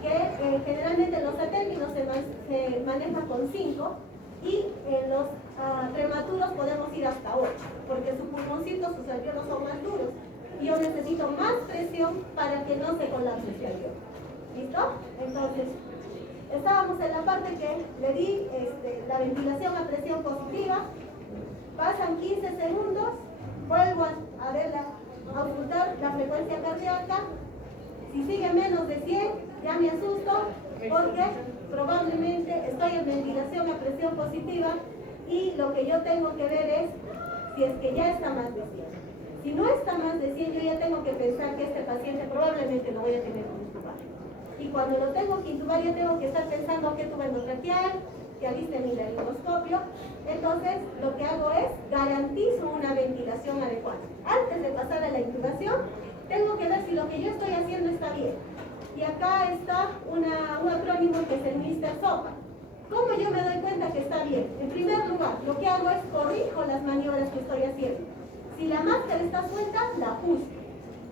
que generalmente en los atérminos se maneja con 5, y en los prematuros podemos ir hasta 8, porque su pulmoncito, sus alveolos son más duros. Y yo necesito más presión para que no se colapse ese alveolo. ¿Listo? Entonces, estábamos en la parte que le di la ventilación a presión positiva. Pasan 15 segundos, vuelvo a verla, a ocultar la frecuencia cardíaca. Si sigue menos de 100, ya me asusto, porque probablemente estoy en ventilación a presión positiva y lo que yo tengo que ver es si es que ya está más de 100. Si no está más de 100, yo ya tengo que pensar que este paciente probablemente lo voy a tener que intubar. Y cuando lo tengo que intubar, yo tengo que estar pensando qué tubo endotraqueal, que aliste mi laringoscopio. Entonces, lo que hago es garantizo una ventilación adecuada. Antes de pasar a la intubación, tengo que ver si lo que yo estoy haciendo está bien. Y acá está un acrónimo que es el Mr. SOPA. ¿Cómo yo me doy cuenta que está bien? En primer lugar, lo que hago es corrijo las maniobras que estoy haciendo. Si la máscara está suelta, la ajusto.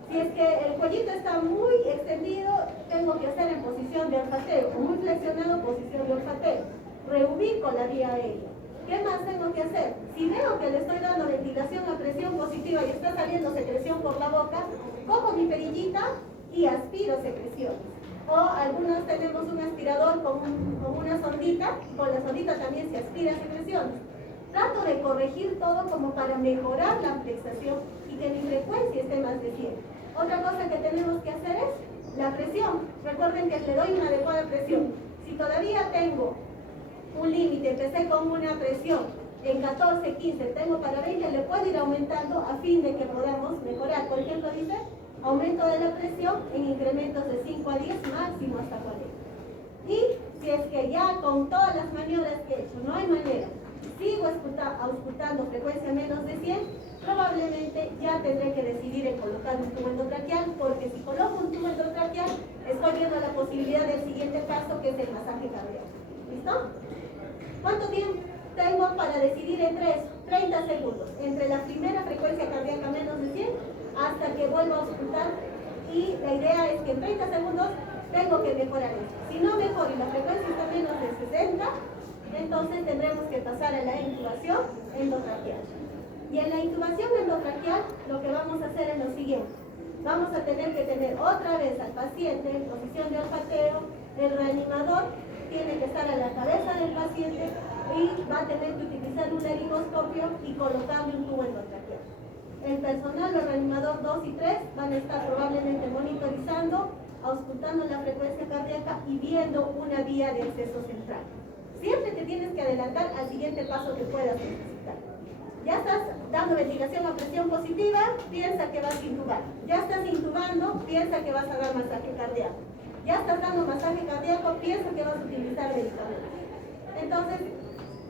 Si es que el cuellito está muy extendido, tengo que hacer en posición de olfateo, o muy flexionado, posición de olfateo. Reubico la vía aérea. ¿Qué más tengo que hacer? Si veo que le estoy dando ventilación a presión positiva y está saliendo secreción por la boca, cojo mi perillita y aspiro secreciones. O algunos tenemos un aspirador con una sondita, con la sondita también se aspira secreciones. Trato de corregir todo como para mejorar la amplexación y que mi frecuencia esté más de 100. Otra cosa que tenemos que hacer es la presión. Recuerden que le doy una adecuada presión. Si todavía tengo un límite, empecé con una presión en 14, 15, tengo para 20, le puedo ir aumentando a fin de que podamos mejorar. Por ejemplo, dice aumento de la presión en incrementos de 5 a 10, máximo hasta 40. Y si es que ya con todas las maniobras que he hecho no hay manera, sigo auscultando frecuencia menos de 100, probablemente ya tendré que decidir en colocar un tubo endotraqueal, porque si coloco un tubo endotraqueal, estoy viendo la posibilidad del siguiente paso, que es el masaje cardíaco. ¿Listo? ¿Cuánto tiempo tengo para decidir entre eso? 30 segundos, entre la primera frecuencia cardíaca menos de 100 hasta que vuelva a auscultar, y la idea es que en 30 segundos tengo que mejorar esto. Si no mejoro y la frecuencia está menos de 60, entonces tendremos que pasar a la intubación endotraqueal. Y en la intubación endotraqueal lo que vamos a hacer es lo siguiente. Vamos a tener que tener otra vez al paciente en posición de olfateo. El reanimador tiene que estar a la cabeza del paciente y va a tener que utilizar un laringoscopio y colocarle un tubo endotraqueal. El personal, el reanimador 2 y 3 van a estar probablemente monitorizando, auscultando la frecuencia cardíaca y viendo una vía de acceso central. Siempre te tienes que adelantar al siguiente paso que puedas necesitar. Ya estás dando ventilación a presión positiva, piensa que vas a intubar. Ya estás intubando, piensa que vas a dar masaje cardíaco. Ya estás dando masaje cardíaco, piensa que vas a utilizar medicamentos. Entonces,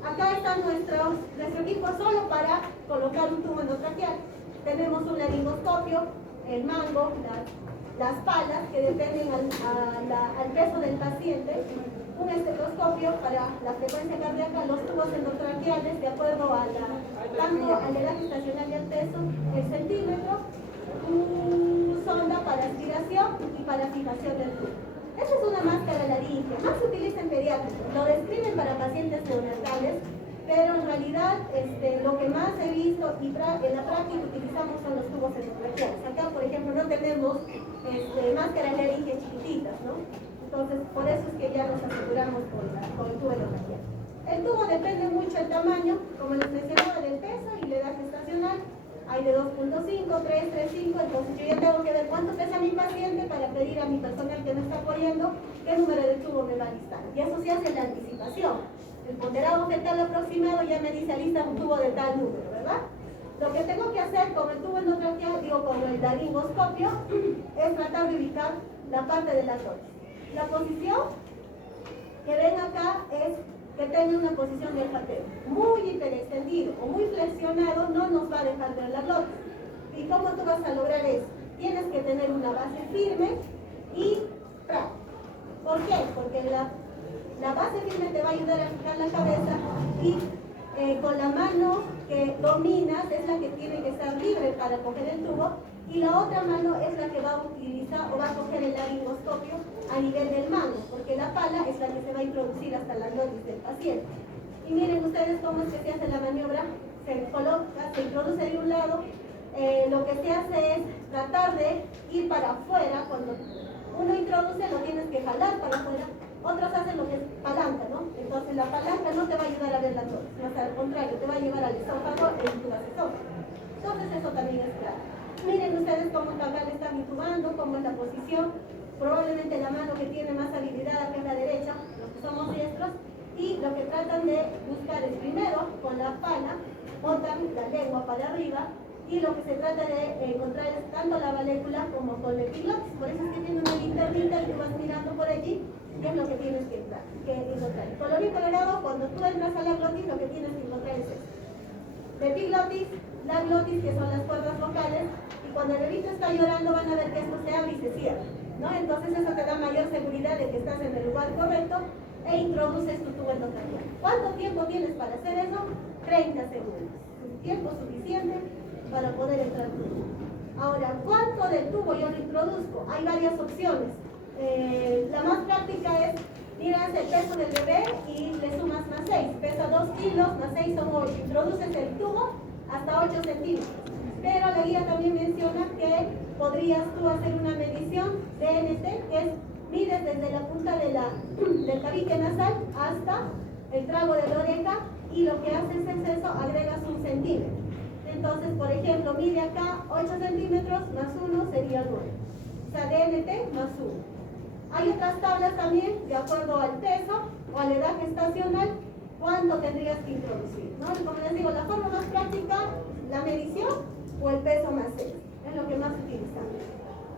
acá está nuestro equipo solo para colocar un tubo endotraqueal. Tenemos un laringoscopio, el mango, las palas que dependen al peso del paciente, un estetoscopio para la frecuencia cardíaca, los tubos endotraqueales de acuerdo a tanto al edad estacional y al peso, el centímetro, una sonda para aspiración y para fijación del tubo. Esta es una máscara laríngea, más se utiliza en pediátricos, lo describen para pacientes neonatales, pero en realidad lo que más he visto y en la práctica utilizamos son los tubos endotraqueales. Acá, por ejemplo, no tenemos máscaras laríngeas chiquititas, ¿no? Entonces, por eso es que ya nos aseguramos con el tubo endotraqueal. El tubo depende mucho del tamaño, como les mencionaba, del peso y la edad gestacional. Hay de 2.5, 3, 3.5, entonces yo ya tengo que ver cuánto pesa mi paciente para pedir a mi personal que me está apoyando qué número de tubo me va a listar. Y eso se hace en la anticipación. El ponderado fetal aproximado ya me dice lista un tubo de tal número, ¿verdad? Lo que tengo que hacer con el tubo endotraqueal, con el laringoscopio, es tratar de ubicar la parte de la glotis. La posición que ven acá es que tenga una posición de olfateo. Muy hiperextendido o muy flexionado no nos va a dejar ver la glotis. ¿Y cómo tú vas a lograr eso? Tienes que tener una base firme y práctica. ¿Por qué? Porque la base firme te va a ayudar a fijar la cabeza y con la mano que dominas es la que tiene que estar libre para coger el tubo, y la otra mano es la que va a utilizar o va a coger el laringoscopio a nivel del mango, porque la pala es la que se va a introducir hasta la glotis del paciente. Y miren ustedes cómo es que se hace la maniobra. Se coloca, se introduce de un lado, lo que se hace es tratar de ir para afuera. Cuando uno introduce lo tienes que jalar para afuera. Otros hacen lo que es palanca, ¿no? Entonces la palanca no te va a ayudar a ver la glotis, más al contrario, te va a llevar al esófago e intubas esófago. Entonces eso también es claro. Miren ustedes cómo acá le están intubando, cómo es la posición. Probablemente la mano que tiene más habilidad acá es la derecha, los que somos diestros, y lo que tratan de buscar es primero, con la pala, botan la lengua para arriba y lo que se trata de encontrar es tanto la valécula como con el epiglotis. Por eso es que tiene una linternita y tú vas mirando por allí y es lo que tienes que encontrar. Colorín colorado, cuando tú entras a la glotis, lo que tienes que encontrar es esto. La epiglotis, la glotis, que son las cuerdas vocales, y cuando el bebito está llorando van a ver que esto se abre y se cierra, ¿no? Entonces eso te da mayor seguridad de que estás en el lugar correcto e introduces tu tubo endotraqueal. ¿Cuánto tiempo tienes para hacer eso? 30 segundos. Tiempo suficiente para poder entrar al tubo. Ahora, ¿cuánto del tubo yo lo introduzco? Hay varias opciones. La más práctica es, miras el peso del bebé y le sumas más 6. Pesa 2 kilos, más 6 son 8. Introduces el tubo hasta 8 centímetros. Pero la guía también menciona que podrías tú hacer una medición DNT, que es mides desde la punta del tabique nasal hasta el trago de la oreja, y lo que haces es eso, agregas 1 centímetro. Entonces, por ejemplo, mide acá 8 centímetros más 1 sería 9. O sea, DNT más 1. Hay otras tablas también, de acuerdo al peso o a la edad gestacional, cuánto tendrías que introducir, ¿no? Como les digo, la forma más práctica, la medición o el peso más 6, es lo que más utilizamos.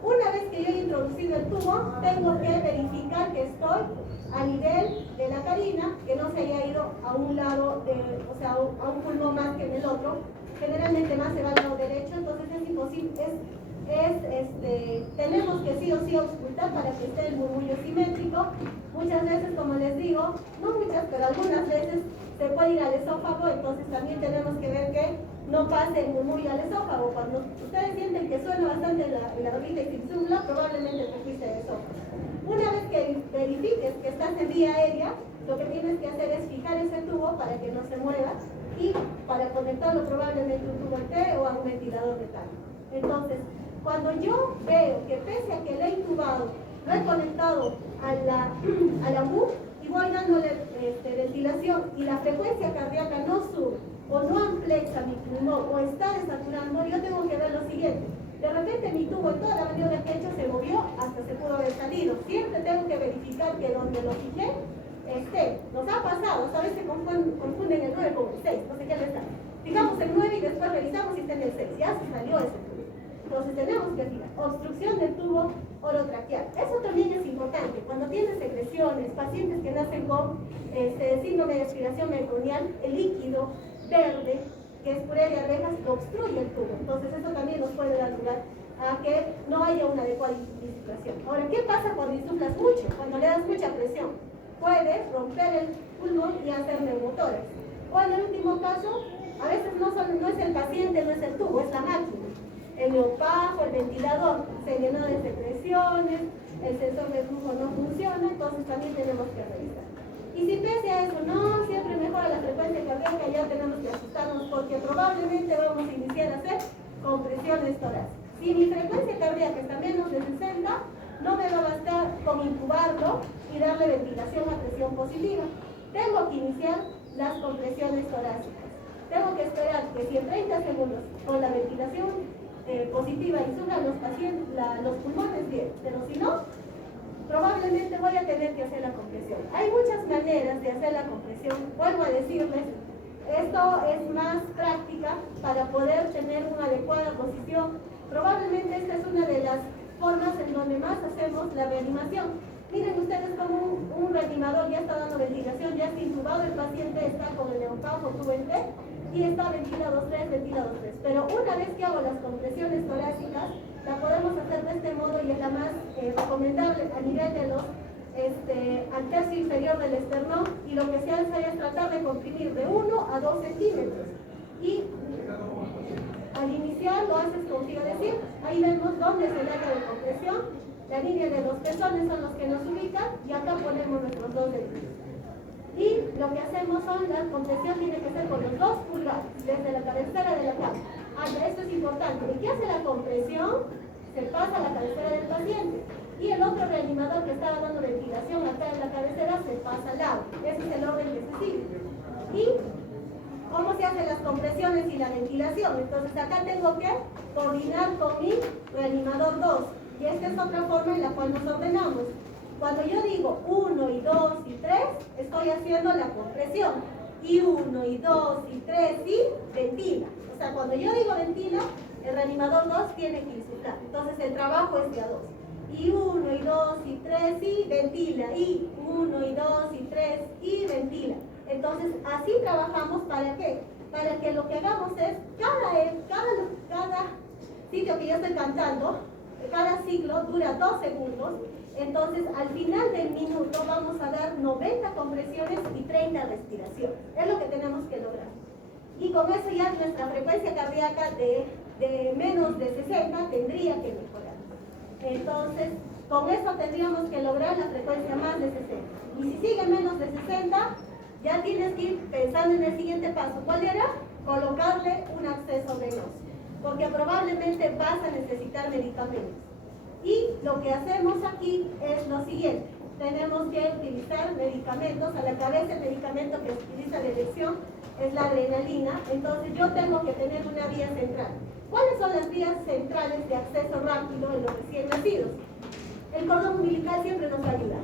Una vez que yo he introducido el tubo, tengo que verificar que estoy a nivel de la carina, que no se haya ido a un lado, o sea, a un pulmón más que en el otro. Generalmente más se va al lado derecho, entonces es imposible, tenemos que sí o sí auscultar para que esté el murmullo simétrico. Muchas veces, como les digo, no muchas, pero algunas veces se puede ir al esófago, entonces también tenemos que ver que no pase el murmullo al esófago. Cuando ustedes sienten que suena bastante la orbita y sin probablemente te fuiste al esófago. Una vez que verifiques que estás en vía aérea, lo que tienes que hacer es fijar ese tubo para que no se mueva y para conectarlo probablemente a un tubo T o a un ventilador metálico. Entonces, cuando yo veo que pese a que le he intubado, lo he conectado a la MU y voy dándole ventilación y la frecuencia cardíaca no sube o no amplexa mi pulmón o está desaturando, yo tengo que ver lo siguiente. De repente mi tubo en toda la maniobra que he hecho se movió hasta se pudo haber salido. Siempre tengo que verificar que donde lo fijé esté. Nos ha pasado, a veces confunden el 9 con el 6, no sé qué les da. Fijamos el 9 y después revisamos si está en el 6. Ya se salió ese tubo. Entonces tenemos que fijar. Obstrucción del tubo orotraqueal. Eso también es importante. Cuando tienes secreciones, pacientes que nacen con síndrome de aspiración meconial, el líquido verde, que es puré de arvejas, obstruye el tubo. Entonces eso también nos puede dar lugar a que no haya una adecuada insuflación. Ahora, ¿qué pasa cuando insuflas mucho? Cuando le das mucha presión. Puedes romper el pulmón y hacer neumotórax. O en el último caso, a veces no es el paciente, no es el tubo, es la máquina. El neopajo, el ventilador se llenó de secreciones, el sensor de flujo no funciona, entonces también tenemos que revisar. Y si pese a eso no siempre mejora la frecuencia cardíaca, ya tenemos que asustarnos porque probablemente vamos a iniciar a hacer compresiones torácicas. Si mi frecuencia cardíaca está menos de 60, no me va a bastar con incubarlo y darle ventilación a presión positiva. Tengo que iniciar las compresiones torácicas. Tengo que esperar que si en 30 segundos con la ventilación positiva insuflan los pacientes, los pulmones bien, pero si no, probablemente voy a tener que hacer la compresión. Hay muchas maneras de hacer la compresión. Vuelvo a decirles, esto es más práctica para poder tener una adecuada posición. Probablemente esta es una de las formas en donde más hacemos la reanimación. Miren ustedes como un reanimador ya está dando ventilación, ya está intubado, el paciente está con el neopajo tubo en T y está ventilado 3, ventilado 3. Pero una vez que hago las compresiones torácicas, la podemos hacer de este modo y es la más recomendable a nivel de los al tercio inferior del esternón, y lo que se hace es tratar de comprimir de 1 a 2 centímetros. Y al iniciar lo haces con filo de zinc. Ahí vemos dónde es el área de compresión. La línea de los pezones son los que nos ubican y acá ponemos nuestros 2 deditos. Y lo que hacemos son, la compresión tiene que ser con los 2 pulgares, desde la cabecera de la cama. Esto es importante. ¿Y qué hace la compresión? Se pasa a la cabecera del paciente. Y el otro reanimador que estaba dando ventilación acá en la cabecera se pasa al lado. Ese es el orden que se sigue. ¿Y cómo se hacen las compresiones y la ventilación? Entonces acá tengo que coordinar con mi reanimador 2. Y esta es otra forma en la cual nos ordenamos. Cuando yo digo 1 y 2 y 3, estoy haciendo la compresión. y 1, y 2, y 3, y ventila. O sea, cuando yo digo ventila, el reanimador 2 tiene que insuflar. Entonces el trabajo es de a 2. Y 1, y 2, y 3, y ventila. Y 1, y 2, y 3, y ventila. Entonces así trabajamos. ¿Para qué? Para que lo que hagamos es, cada sitio que yo estoy cantando, cada ciclo dura 2 segundos. Entonces, al final del minuto vamos a dar 90 compresiones y 30 respiraciones. Es lo que tenemos que lograr. Y con eso ya nuestra frecuencia cardíaca de menos de 60 tendría que mejorar. Entonces, con eso tendríamos que lograr la frecuencia más de 60. Y si sigue menos de 60, ya tienes que ir pensando en el siguiente paso. ¿Cuál era? Colocarle un acceso venoso. Porque probablemente vas a necesitar medicamentos. Y lo que hacemos aquí es lo siguiente. Tenemos que utilizar medicamentos. A la cabeza el medicamento que se utiliza de elección es la adrenalina. Entonces yo tengo que tener una vía central. ¿Cuáles son las vías centrales de acceso rápido en los recién nacidos? El cordón umbilical siempre nos ayuda.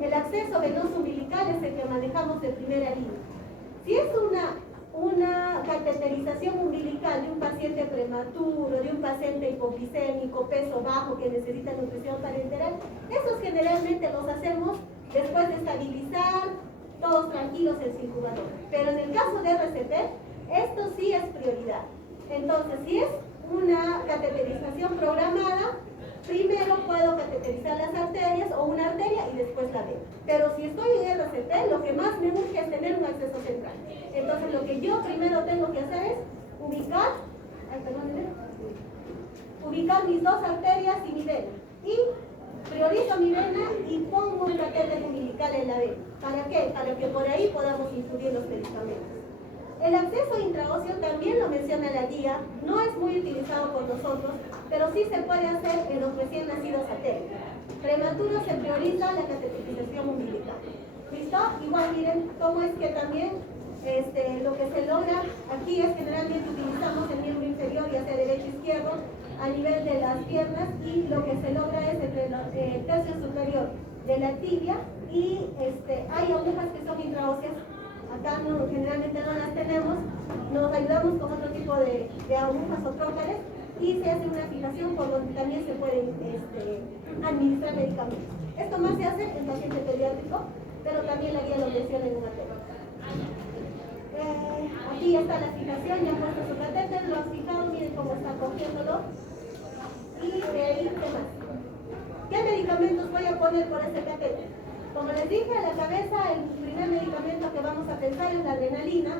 El acceso venoso umbilical es el que manejamos de primera línea. Si es una cateterización umbilical de un paciente prematuro, de un paciente hipoglicémico, peso bajo que necesita nutrición parenteral, esos generalmente los hacemos después de estabilizar, todos tranquilos en su incubador. Pero en el caso de RCP, esto sí es prioridad. Entonces, si es una cateterización programada, primero puedo cateterizar las arterias o una arteria y después la vena. Pero si estoy en RCP, lo que más me urge es tener un acceso central. Entonces lo que yo primero tengo que hacer es ubicar mis dos arterias y mi vena. Y priorizo mi vena y pongo un catéter umbilical en la vena. ¿Para qué? Para que por ahí podamos infundir los medicamentos. El acceso intraóseo también lo menciona la guía, no es muy utilizado por nosotros, pero sí se puede hacer en los recién nacidos satélites. Prematuros se prioriza la cateterización umbilical. ¿Listo? Igual miren cómo es que también lo que se logra aquí es generalmente utilizamos el miembro inferior, ya sea derecho o izquierdo, a nivel de las piernas, y lo que se logra es entre el tercio superior de la tibia, y hay agujas que son intraóseas. Acá generalmente no las tenemos, nos ayudamos con otro tipo de agujas o trócares y se hace una fijación por donde también se pueden administrar medicamentos. Esto más se hace en paciente pediátrico, pero también la guía lo menciona en una tema. Aquí ya está la fijación, ya han puesto su catéter, lo han fijado, miren cómo está cogiéndolo. Y de ahí, ¿qué más? ¿Qué medicamentos voy a poner por ese catéter? Como les dije, a la cabeza el primer medicamento que vamos a pensar es la adrenalina,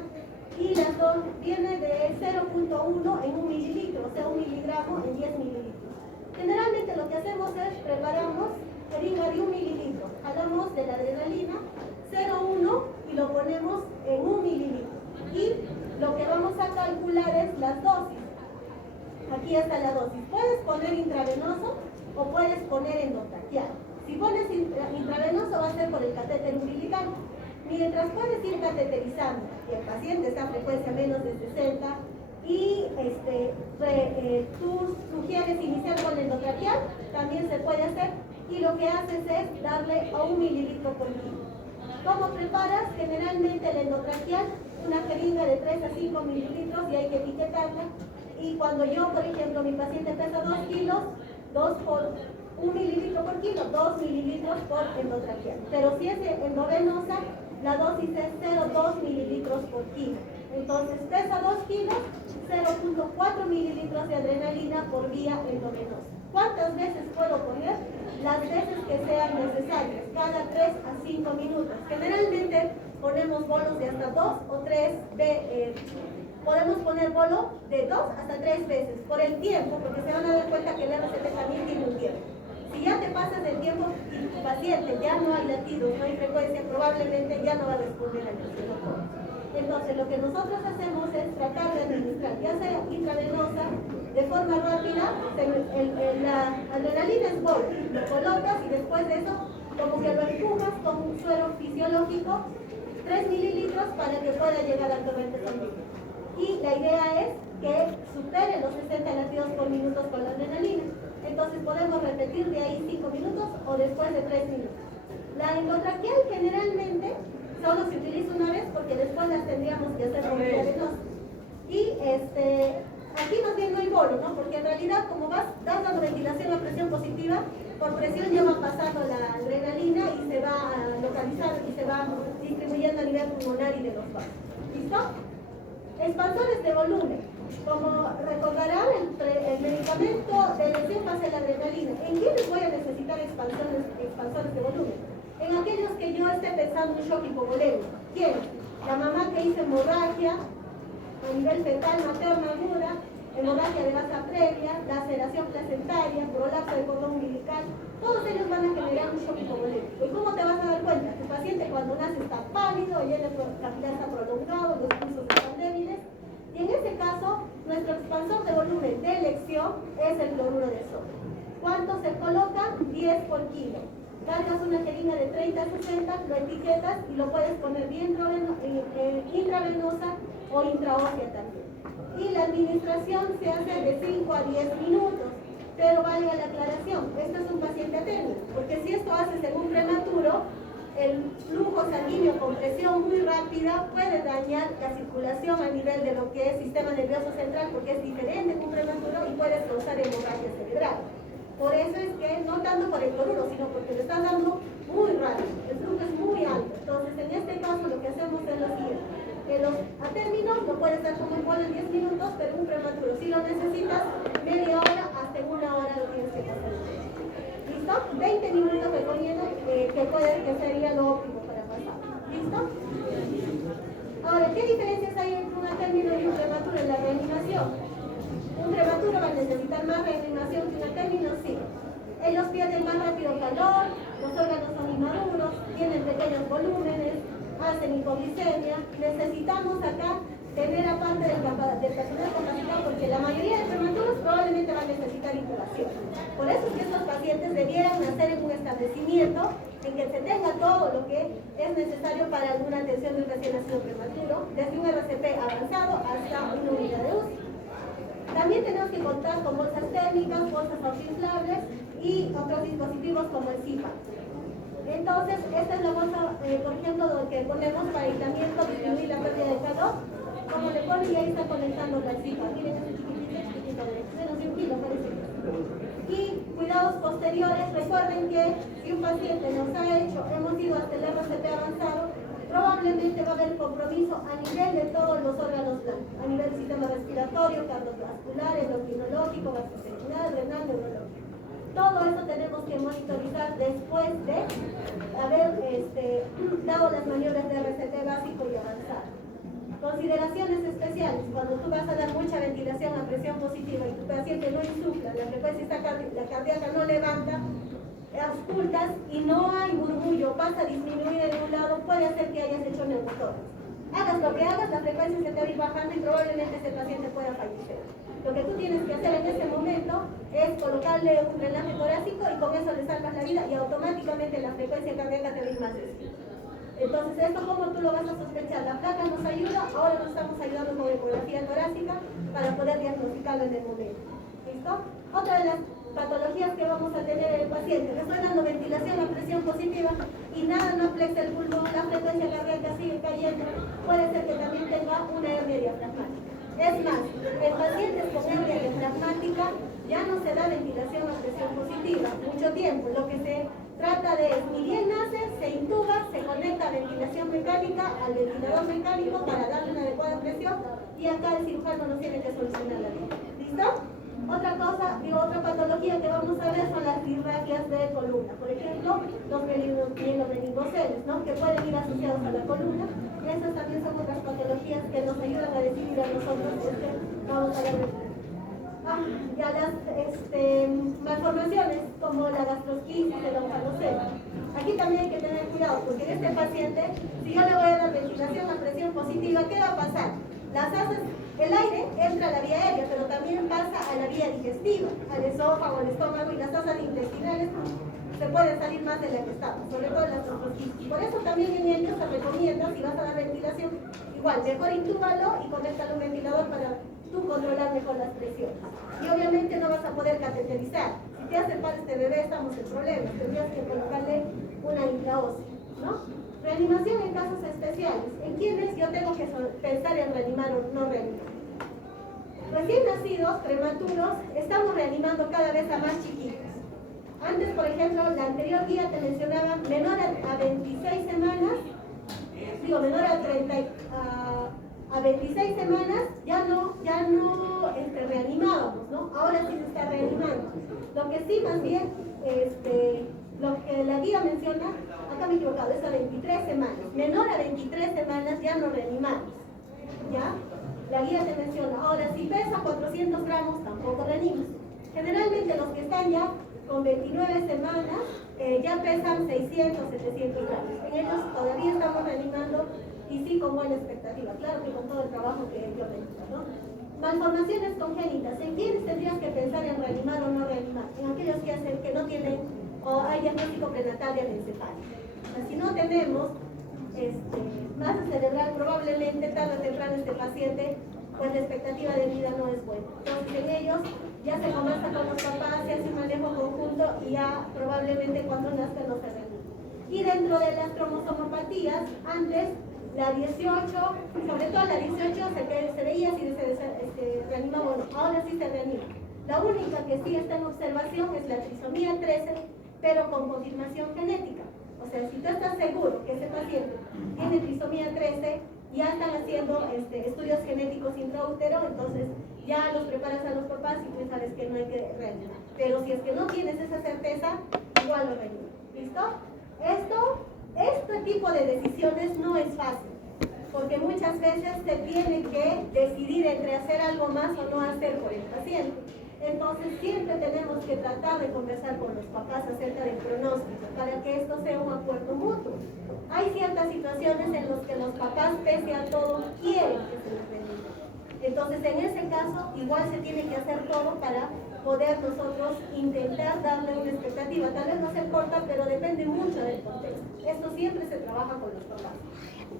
y las dos viene de 0.1 en 1 mililitro, o sea 1 miligramo en 10 mililitros. Generalmente lo que hacemos es preparamos jeringa de 1 mililitro, jalamos de la adrenalina 0.1 y lo ponemos en 1 mililitro. Y lo que vamos a calcular es las dosis. Aquí está la dosis. Puedes poner intravenoso o puedes poner endotraqueal. Si pones intravenoso va a ser por el catéter umbilical. Mientras puedes ir cateterizando, y el paciente está a frecuencia menos de 60, y tú sugieres iniciar con endotraqueal, también se puede hacer, y lo que haces es darle a 1 mililitro por kilo. ¿Cómo preparas? Generalmente el endotraqueal, una jeringa de 3 a 5 mililitros, y hay que etiquetarla, y cuando yo, por ejemplo, mi paciente pesa 2 kilos, 2 por 1 mililitro por kilo, 2 mililitros por endotraqueal. Pero si es endovenosa, la dosis es 0,2 mililitros por kilo. Entonces pesa 2 kilos, 0.4 mililitros de adrenalina por vía endovenosa. ¿Cuántas veces puedo poner? Las veces que sean necesarias, cada 3 a 5 minutos. Generalmente ponemos bolos de hasta 2 o 3 podemos poner bolo de 2 hasta 3 veces, por el tiempo, porque se van a dar cuenta que el RCP también tiene un tiempo. Si ya te pasas del tiempo y tu paciente ya no hay latidos, no hay frecuencia, probablemente ya no va a responder al protocolo. Entonces lo que nosotros hacemos es tratar de administrar, ya sea intravenosa, de forma rápida. La adrenalina es bol, lo colocas y después de eso como que lo empujas con un suero fisiológico, 3 mililitros para que pueda llegar al torrente sanguíneo. Y la idea es que supere los 60 latidos por minuto con la adrenalina. Entonces podemos repetir de ahí 5 minutos o después de 3 minutos. La endotraqueal generalmente son solo se utiliza una vez porque después las tendríamos que hacer con vía venosa. Y aquí más bien no hay bolo, ¿no? Porque en realidad como das dando ventilación a presión positiva, por presión ya va pasando la adrenalina y se va a localizar y se va distribuyendo a nivel pulmonar y de los vasos. ¿Listo? Expansores de volumen. Como recordarán, el medicamento de elección va a ser la adrenalina. ¿En quiénes voy a necesitar expansores de volumen? En aquellos que yo esté pensando un shock hipovolémico. ¿Quién? La mamá que hizo hemorragia a nivel fetal, materna, aguda, hemorragia de base previa, laceración placentaria, prolapso de cordón umbilical, todos ellos van a generar un shock hipovolémico. ¿Y cómo te vas a dar cuenta? Tu paciente cuando nace está pálido, el hielo capilar está prolongado, los pulsos están débiles, y en este caso, nuestro expansor de volumen de elección es el cloruro de sodio. ¿Cuánto se coloca? 10 por kilo. Cargas una jeringa de 30 a 60, lo etiquetas y lo puedes poner bien intravenosa o intraósea también. Y la administración se hace de 5 a 10 minutos, pero valga la aclaración, esto es un paciente atérmico, porque si esto haces en un prematuro, el flujo sanguíneo con presión muy rápida puede dañar la circulación a nivel de lo que es sistema nervioso central, porque es diferente que un prematuro y puedes causar hemorragia cerebral. Por eso es que, no tanto por el cloruro, sino porque le estás dando muy rápido, el flujo es muy alto. Entonces, en este caso, lo que hacemos es lo siguiente: que los atérminos lo puedes dar como igual en 10 minutos, pero un prematuro, si lo necesitas, media hora hasta en una hora lo tienes que pasar. ¿Listo? 20 minutos recomiendo que sería lo óptimo para pasar. ¿Listo? Ahora, ¿qué diferencias hay entre un atérmino y un prematuro en la reanimación? Un prematuro va a necesitar más reanimación que un atérmino, sí. Ellos pierden más rápido calor, los órganos son inmaduros, tienen pequeños volúmenes, hacen hipoglicemia. Necesitamos acá tener aparte del personal capacitado, porque la mayoría de prematuros probablemente van a necesitar intubación. Por eso es que estos pacientes debieran nacer en un establecimiento en que se tenga todo lo que es necesario para alguna atención de un recién nacido prematuro, desde un RCP avanzado hasta una unidad de UCI. También tenemos que contar con bolsas térmicas, bolsas autoinflables y otros dispositivos como el CPAP. Entonces, esta es la bolsa, por ejemplo, que ponemos para aislamiento, disminuir la pérdida de calor. Como le ponen y ahí está conectando la CPAP. Miren, este chiquitito de menos de 1 kilo parece. Y cuidados posteriores, recuerden que si un paciente nos ha hecho, hemos ido hasta el RCP avanzado, probablemente va a haber compromiso a nivel de todos los órganos blancos, a nivel del sistema respiratorio, cardiovascular, endocrinológico, gastrointestinal, renal, neurológico. Todo eso tenemos que monitorizar después de haber dado las maniobras de RCT básico y avanzado. Consideraciones especiales: cuando tú vas a dar mucha ventilación a presión positiva y tu paciente no insufla, la frecuencia cardíaca no levanta, auscultas y no hay murmullo, pasa a disminuir en un lado, puede hacer que hayas hecho neumotórax. Hagas lo que hagas, la frecuencia se te va a ir bajando y probablemente ese paciente pueda fallecer. Lo que tú tienes que hacer en ese momento es colocarle un drenaje torácico y con eso le salvas la vida y automáticamente la frecuencia cardíaca te va a ir más despacio. Entonces, ¿esto cómo tú lo vas a sospechar? La placa nos ayuda, ahora nos estamos ayudando con ecografía torácica para poder diagnosticarlo en el momento. ¿Listo? Otra de las patologías que vamos a tener en el paciente: le estoy dando ventilación a presión positiva y nada no flexa el pulmón, la frecuencia cardíaca sigue cayendo, puede ser que también tenga una hernia diafragmática. Es más, en pacientes con hernia diafragmática ya no se da ventilación a presión positiva mucho tiempo. Lo que se trata de, ni bien nace, se intuba, se conecta a ventilación mecánica al ventilador mecánico para darle una adecuada presión y acá el cirujano no tiene que solucionar la vida. ¿Listo? Otra patología que vamos a ver son las disraquias de columna. Por ejemplo, los meningoceles, ¿no?, que pueden ir asociados a la columna. Esas también son otras patologías que nos ayudan a decidir a nosotros vamos a ver. Ya las malformaciones como la gastrosquisis, el onfalocele. Aquí también hay que tener cuidado, porque en este paciente, si yo le voy a dar ventilación a presión positiva, ¿qué va a pasar? El aire entra a la vía aérea, pero también pasa a la vía digestiva, al esófago, al estómago, y las asas intestinales se pueden salir más de la que estaban, sobre todo en las gastrosquisis. Por eso también en ellos se recomienda, si vas a dar ventilación, igual, mejor intúbalo y conéctale un ventilador para tú controlar mejor las presiones. Y obviamente no vas a poder cateterizar. Si te hace falta bebé, estamos en problemas, tendrías que colocarle una intraósea, ¿no? Reanimación en caso casos especiales, en quienes yo tengo que pensar en reanimar o no reanimar. Recién nacidos, prematuros, estamos reanimando cada vez a más chiquitos. Antes, por ejemplo, la anterior guía te mencionaba menor a 26 semanas, menor a 26 semanas, ya no reanimábamos, ¿no? Ahora sí se está reanimando. Lo que sí, más bien, lo que la guía menciona, acá me he equivocado, es a 23 semanas. Menor a 23 semanas ya no reanimamos, ¿ya? La guía te menciona, ahora si pesa 400 gramos, tampoco reanimas. Generalmente los que están ya con 29 semanas, ya pesan 600, 700 gramos. En ellos todavía estamos reanimando y sí con buena expectativa, claro que con todo el trabajo que yo mencioné, ¿no? Malformaciones congénitas, ¿en quiénes tendrías que pensar en reanimar o no reanimar? En aquellos que no tienen o hay diagnóstico prenatal de anencefalia. O sea, si no tenemos masa cerebral, probablemente tarde o temprano este paciente, pues la expectativa de vida no es buena. Entonces en ellos ya se conversa con los papás, se hace un manejo conjunto y ya probablemente cuando nazca no se reanima. Y dentro de las cromosomopatías, antes la 18, sobre todo la 18 se veía si se reanimaba o no, ahora sí se reanima. La única que sí está en observación es la trisomía 13, pero con confirmación genética. O sea, si tú estás seguro que ese paciente tiene trisomía 13, ya están haciendo estudios genéticos intraútero, entonces ya los preparas a los papás y tú sabes que no hay que reanimar. Pero si es que no tienes esa certeza, igual lo reanimas. ¿Listo? Este tipo de decisiones no es fácil, porque muchas veces se tiene que decidir entre hacer algo más o no hacer por el paciente. Entonces siempre tenemos que tratar de conversar con los papás acerca del pronóstico para que esto sea un acuerdo mutuo. Hay ciertas situaciones en las que los papás, pese a todo, quieren que se les reanime. Entonces en ese caso igual se tiene que hacer todo para poder nosotros intentar darle una expectativa. Tal vez no se corta, pero depende mucho del contexto. Esto siempre se trabaja con los papás.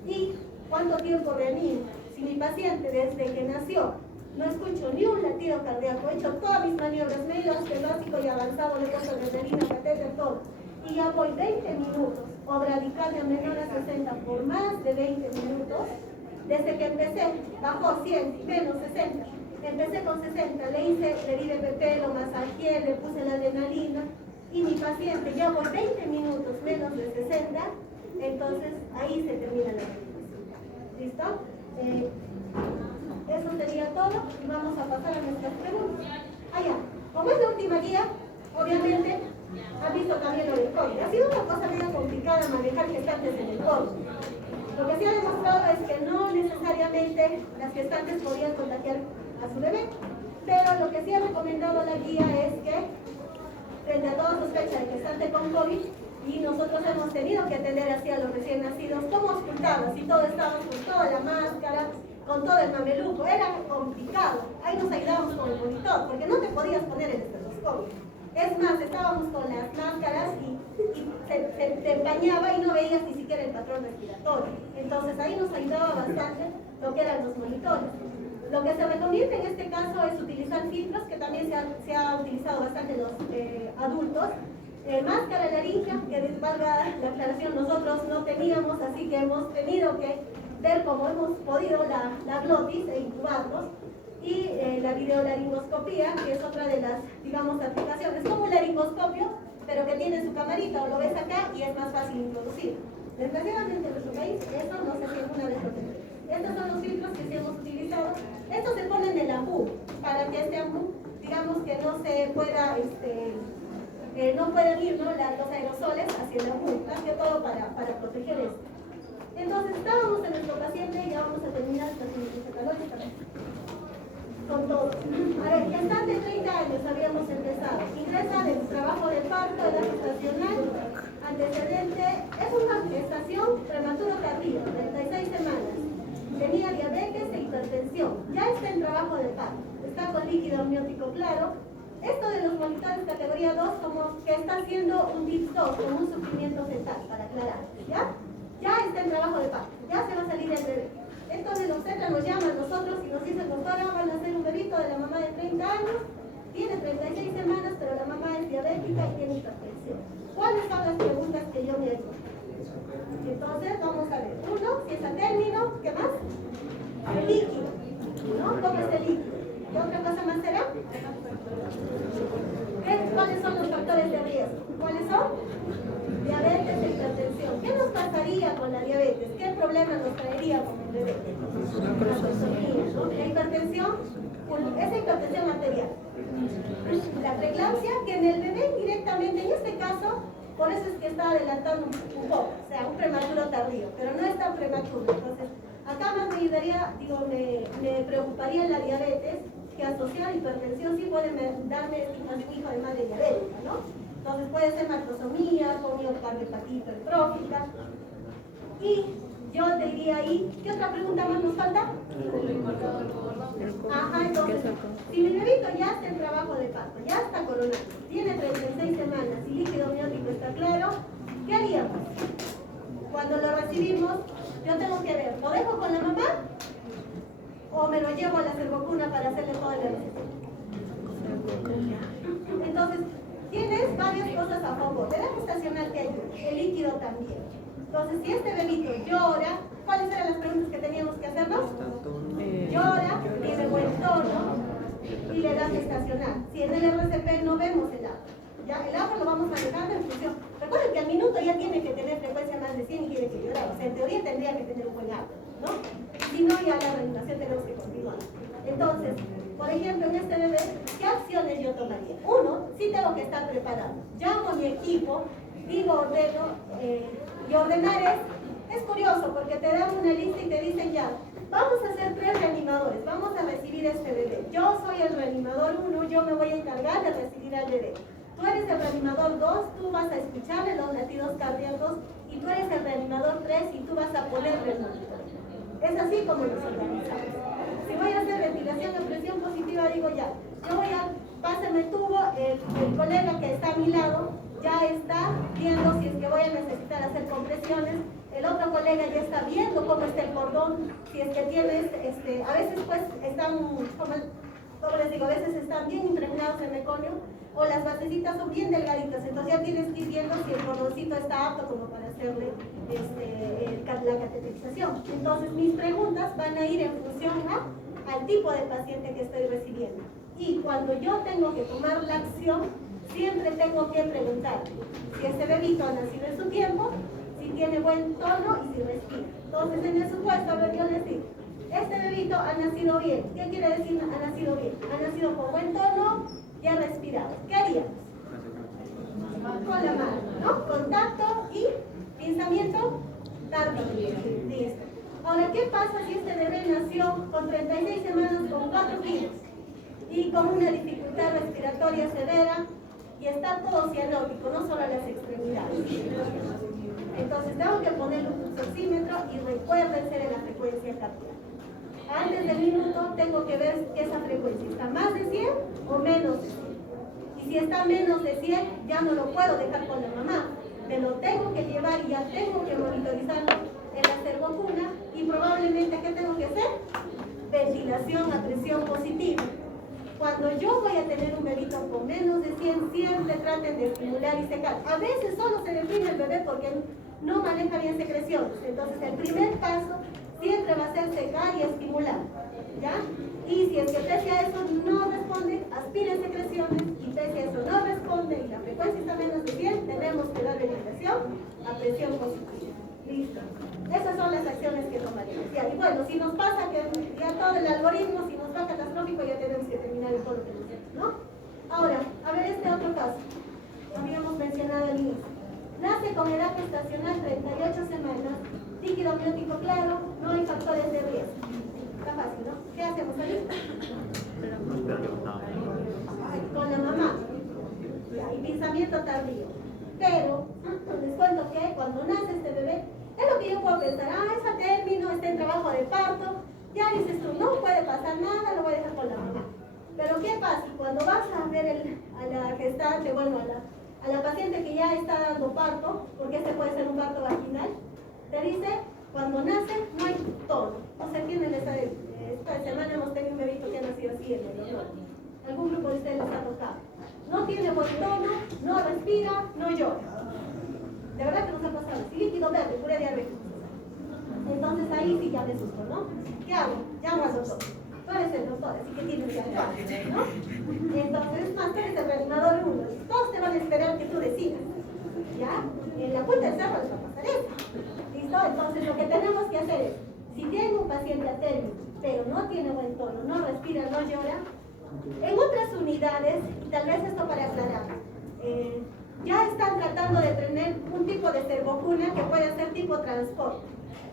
¿Y cuánto tiempo reanimo? Si mi paciente desde que nació no escucho ni un latido cardíaco, he hecho todas mis maniobras, me he ido hasta el básico y avanzado, le he puesto adrenalina, catéter, todo, y ya voy 20 minutos, o bradicardia menor a 60 por más de 20 minutos, desde que empecé, bajó 100, menos 60, empecé con 60, le di de PP, lo masajeé, le puse la adrenalina, y mi paciente ya voy 20 minutos menos de 60, entonces ahí se termina la reanimación. ¿Listo? Eso sería todo y vamos a pasar a nuestras preguntas. Ya. Como es la última guía, obviamente han visto también lo del COVID. Ha sido una cosa medio complicada manejar gestantes en el COVID. Lo que sí ha demostrado es que no necesariamente las gestantes podían contagiar a su bebé, pero lo que sí ha recomendado la guía es que frente a toda sospecha de gestante con COVID, y nosotros hemos tenido que atender así a los recién nacidos, como ocultados, y todos estábamos con toda la máscara, con todo el mameluco, era complicado. Ahí nos ayudábamos con el monitor, porque no te podías poner el estetoscopio. Es más, estábamos con las máscaras y te empañaba y no veías ni siquiera el patrón respiratorio. Entonces ahí nos ayudaba bastante lo que eran los monitores. Lo que se recomienda en este caso es utilizar filtros, que también se ha utilizado bastante en los adultos. Máscara laringea, que valga la aclaración, nosotros no teníamos, así que hemos tenido que ver cómo hemos podido la glotis e intubarlos, y la videolaringoscopía, que es otra de las, digamos, aplicaciones, como un laringoscopio, pero que tiene su camarita, o lo ves acá y es más fácil introducir. Desgraciadamente en nuestro país eso no se hace alguna vez. Estos son los filtros que sí hemos utilizado. Estos se ponen en el ampú, para que este ampú, digamos que no se pueda, no pueden ir, ¿no?, los aerosoles hacia el ampú, más que todo para proteger esto. Entonces estábamos en nuestro paciente y ya vamos a terminar esta con todo. A ver, gestante de 30 años habíamos empezado. Ingresa de trabajo de parto, edad gestacional, antecedente, es una gestación prematuro tardío, 36 semanas. Tenía diabetes e hipertensión. Ya está en trabajo de parto. Está con líquido amniótico claro. Esto de los monitores categoría 2 como que está haciendo un DIPS 2, como un sufrimiento fetal, para aclarar. Ya está en trabajo de parto. Ya se va a salir el bebé. Estos del obstetra nos llaman a nosotros y nos dicen, doctora, van a hacer un bebito de la mamá de 30 años, tiene 36 semanas, pero la mamá es diabética y tiene hipertensión. ¿Cuáles son las preguntas que yo me hago? Entonces, vamos a ver. Uno, ¿Cuáles son los factores de riesgo? ¿Cuáles son? Diabetes e hipertensión. ¿Qué nos pasaría con la diabetes? ¿Qué problema nos traería con el bebé? ¿No? La hipertensión, esa hipertensión arterial. La preeclampsia, que en el bebé directamente, en este caso, por eso es que está adelantando un poco, o sea, un prematuro tardío, pero no es tan prematuro. Entonces, acá más me ayudaría, me preocuparía la diabetes, que asociada a hipertensión sí puede darme un hijo de madre diabética, ¿no? Entonces puede ser macrosomía, miocardiopatía hipertrófica. Y yo te diría ahí, ¿qué otra pregunta más nos falta? Ajá, entonces, si mi bebito ya está en trabajo de parto, ya está coronando, tiene 36 semanas y líquido amniótico está claro, ¿qué haríamos? Cuando lo recibimos, yo tengo que ver, ¿lo dejo con la mamá? ¿O me lo llevo a la servocuna para hacerle toda la receta? Entonces, tienes varias cosas a favor. De la gestacional te ayuda, el líquido también. Entonces, si este bebito llora, ¿cuáles eran las preguntas que teníamos que hacernos? Llora, tiene buen tono y le da gestacional. Si en el RCP no vemos el agua, ya el agua lo vamos manejando en función. Recuerden que al minuto ya tiene que tener frecuencia más de 100 y tiene que llorar. O sea, en teoría tendría que tener un buen agua, ¿no? Si no, ya la reanimación tenemos que continuar. Entonces, por ejemplo, en este bebé, ¿qué acciones yo tomaría? Uno, sí tengo que estar preparado. Llamo a mi equipo, digo, ordeno, y ordenar es curioso porque te dan una lista y te dicen ya, vamos a hacer 3 reanimadores, vamos a recibir este bebé. Yo soy el reanimador 1, yo me voy a encargar de recibir al bebé. Tú eres el reanimador 2, tú vas a escucharle los latidos cardíacos, y tú eres el reanimador 3 y tú vas a ponerle el monitor. Es así como nos organizamos. Si voy a hacer ventilación a presión positiva, digo ya, yo voy a, pásame el tubo, el colega que está a mi lado ya está viendo si es que voy a necesitar hacer compresiones, el otro colega ya está viendo cómo está el cordón, si es que tienes, a veces pues están, como les digo, a veces están bien impregnados en meconio, o las basecitas son bien delgaditas, entonces ya tienes que ir viendo si el cordoncito está apto como para hacerle la cateterización. Entonces mis preguntas van a ir en función al tipo de paciente que estoy recibiendo. Y cuando yo tengo que tomar la acción, siempre tengo que preguntar si este bebito ha nacido en su tiempo, si tiene buen tono y si respira. Entonces en el supuesto, a ver, yo les digo, este bebito ha nacido bien. ¿Qué quiere decir ha nacido bien? Ha nacido con buen tono y ha respirado. ¿Qué haríamos? Con la mano, ¿no? Contacto y pinzamiento tardío. Listo. Ahora, ¿qué pasa si este bebé nació con 36 semanas con 4 kilos y con una dificultad respiratoria severa y está todo cianótico, no solo las extremidades? Entonces tengo que ponerle un pulsoxímetro y recuerden ser en la frecuencia cardíaca. Antes del minuto tengo que ver que esa frecuencia está más de 100 o menos de 100. Y si está menos de 100, ya no lo puedo dejar con la mamá. Me lo tengo que llevar y ya tengo que monitorizarlo en la servocuna y probablemente, ¿qué tengo que hacer? Ventilación a presión positiva. Cuando yo voy a tener un bebito con menos de 100, siempre traten de estimular y secar. A veces solo se deprime el bebé porque no maneja bien secreciones. Entonces el primer paso siempre va a ser secar y estimular, ¿ya? Y si es que pese a eso no responde, aspiren secreciones, y pese a eso no responde y la frecuencia está menos de 100, tenemos que dar ventilación a presión positiva. Listo. Esas son las acciones que tomaríamos. Ya, y bueno, si nos pasa que ya todo el algoritmo, si nos va catastrófico, ya tenemos que terminar el todo lo que nos hacemos, ¿no? Ahora, a ver este otro caso. Habíamos mencionado al inicio. Nace con edad gestacional 38 semanas, líquido amniótico claro, no hay factores de riesgo. Está fácil, ¿no? ¿Qué hacemos ahí? Con la mamá. Ya, y pinzamiento tardío. Pero, les cuento que cuando nace este bebé, es lo que yo puedo pensar, es a término, está en trabajo de parto, ya dices tú, no puede pasar nada, lo voy a dejar con la mamá. Pero ¿qué pasa? Cuando vas a ver a la gestante, bueno, a la paciente que ya está dando parto, porque este puede ser un parto vaginal, te dice, cuando nace no hay tono. No sé quién esta semana hemos tenido un bebito que ha nacido así en el honor. Algún grupo de ustedes les ha tocado. No tiene buen tono, no respira, no llora. De verdad que nos ha pasado. Y líquido verde, pura diabetes. Entonces ahí sí ya me asusto, ¿no? ¿Qué hago? Llamo al doctor. Tú eres el doctor. doctor, así que tienes que actuar, ¿no? Entonces, más tú eres el reanimador 1, todos te van a esperar que tú decidas, ¿ya? En la punta del cerro les va a pasar eso, ¿listo? Entonces, lo que tenemos que hacer es, si tiene un paciente atérmico, pero no tiene buen tono, no respira, no llora, en otras unidades, y tal vez esto para aclarar, ya están tratando de tener un tipo de servocuna que puede ser tipo transporte.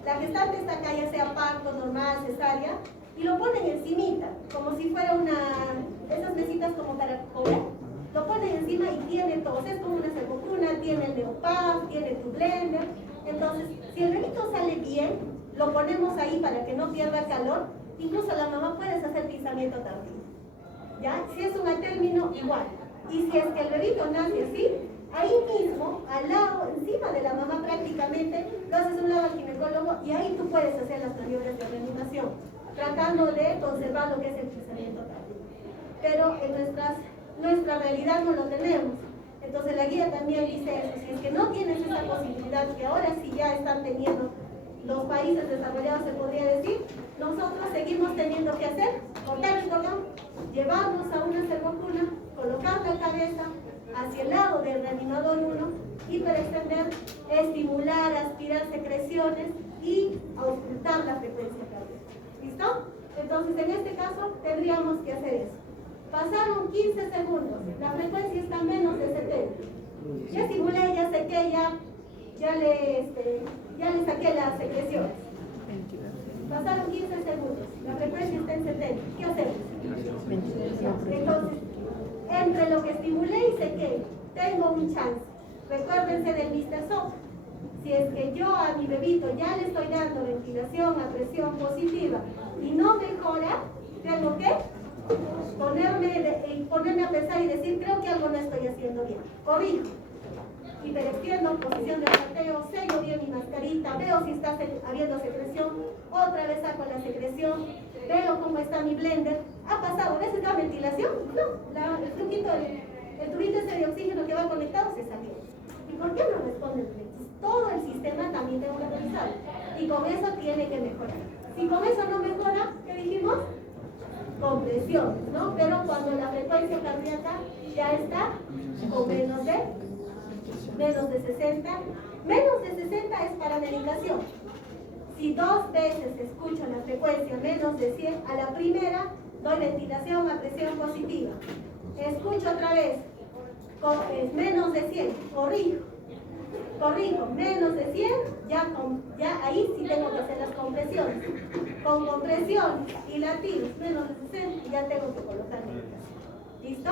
La gestante está acá, ya sea parto, normal, cesárea, y lo ponen encimita, como si fuera esas mesitas como para comer. Lo ponen encima y tiene todo, o sea, es como una servocuna, tiene el Neopaf, tiene tu blender. Entonces, si el bebito sale bien, lo ponemos ahí para que no pierda calor. Incluso la mamá puede hacer pisamiento también. ¿Ya? Si es un atérmino, igual. Y si es que el bebito nace así, ahí mismo, al lado, encima de la mamá prácticamente, lo haces a un lado al ginecólogo y ahí tú puedes hacer las maniobras de reanimación, tratando de conservar lo que es el pisamiento tardío. Pero en nuestra realidad no lo tenemos. Entonces la guía también dice eso, si es que no tienes esa posibilidad, que ahora sí ya están teniendo los países desarrollados, se podría decir, nosotros seguimos teniendo que hacer, cortar el cordón, llevarnos a una servocuna, colocar la cabeza hacia el lado del reanimador 1, hiperextender, estimular, aspirar secreciones y auscultar la frecuencia cardíaca. ¿Listo? Entonces en este caso tendríamos que hacer eso. Pasaron 15 segundos, la frecuencia está menos de 70. Ya estimulé, ya sequé, ya le saqué las secreciones. Pasaron 15 segundos, la frecuencia está en 70. ¿Qué hacemos? Entonces, entre lo que estimulé y sequé, tengo un chance. Recuérdense del Mr. Soap. Si es que yo a mi bebito ya le estoy dando ventilación a presión positiva y no mejora, tengo que ponerme a pensar y decir, creo que algo no estoy haciendo bien. Corrijo. Hiperextiendo, posición de salteo, sello bien mi mascarita, veo si está habiendo secreción, otra vez saco la secreción, veo cómo está mi blender. ¿Ha pasado? ¿Necesita ventilación? No, el tubito ese de oxígeno que va conectado se salió. ¿Y por qué no responde el blender? Todo el sistema también tengo que revisar. Y con eso tiene que mejorar. Si con eso no mejora, ¿qué dijimos? Compresiones, ¿no? Pero cuando la frecuencia cardíaca ya está con menos de 60, menos de 60 es para medicación. Si 2 veces escucho la frecuencia menos de 100, a la primera doy ventilación a presión positiva. Escucho otra vez menos de 100, corrijo, menos de 100, ya ahí sí tengo que hacer las compresiones. Con compresión y latidos menos de 60 ya tengo que colocar medicación. ¿Listo?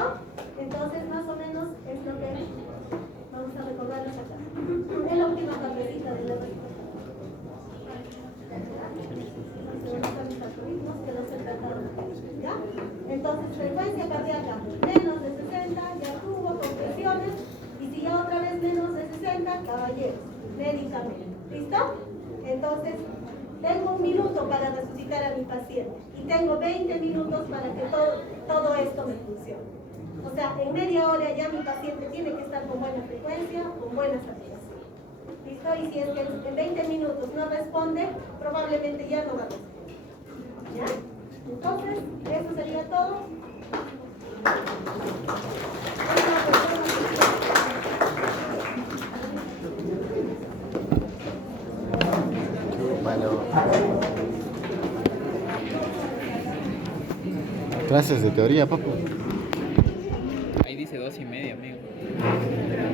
Entonces más o menos es lo que vamos a recordarles acá. Es la última partecita de la respuesta. ¿Ya? Entonces, frecuencia cardíaca menos de 60, ya tuvo compresiones, y si ya otra vez menos de 60, caballeros, medicamento. ¿Listo? Entonces, tengo 1 minuto para resucitar a mi paciente y tengo 20 minutos para que todo esto me funcione. O sea, en media hora ya mi paciente tiene que estar con buena frecuencia, con buena saturación. ¿Listo? Y si es que en 20 minutos no responde, probablemente ya no va a responder. ¿Ya? Entonces, eso sería todo. Bueno. Clases de teoría, papu.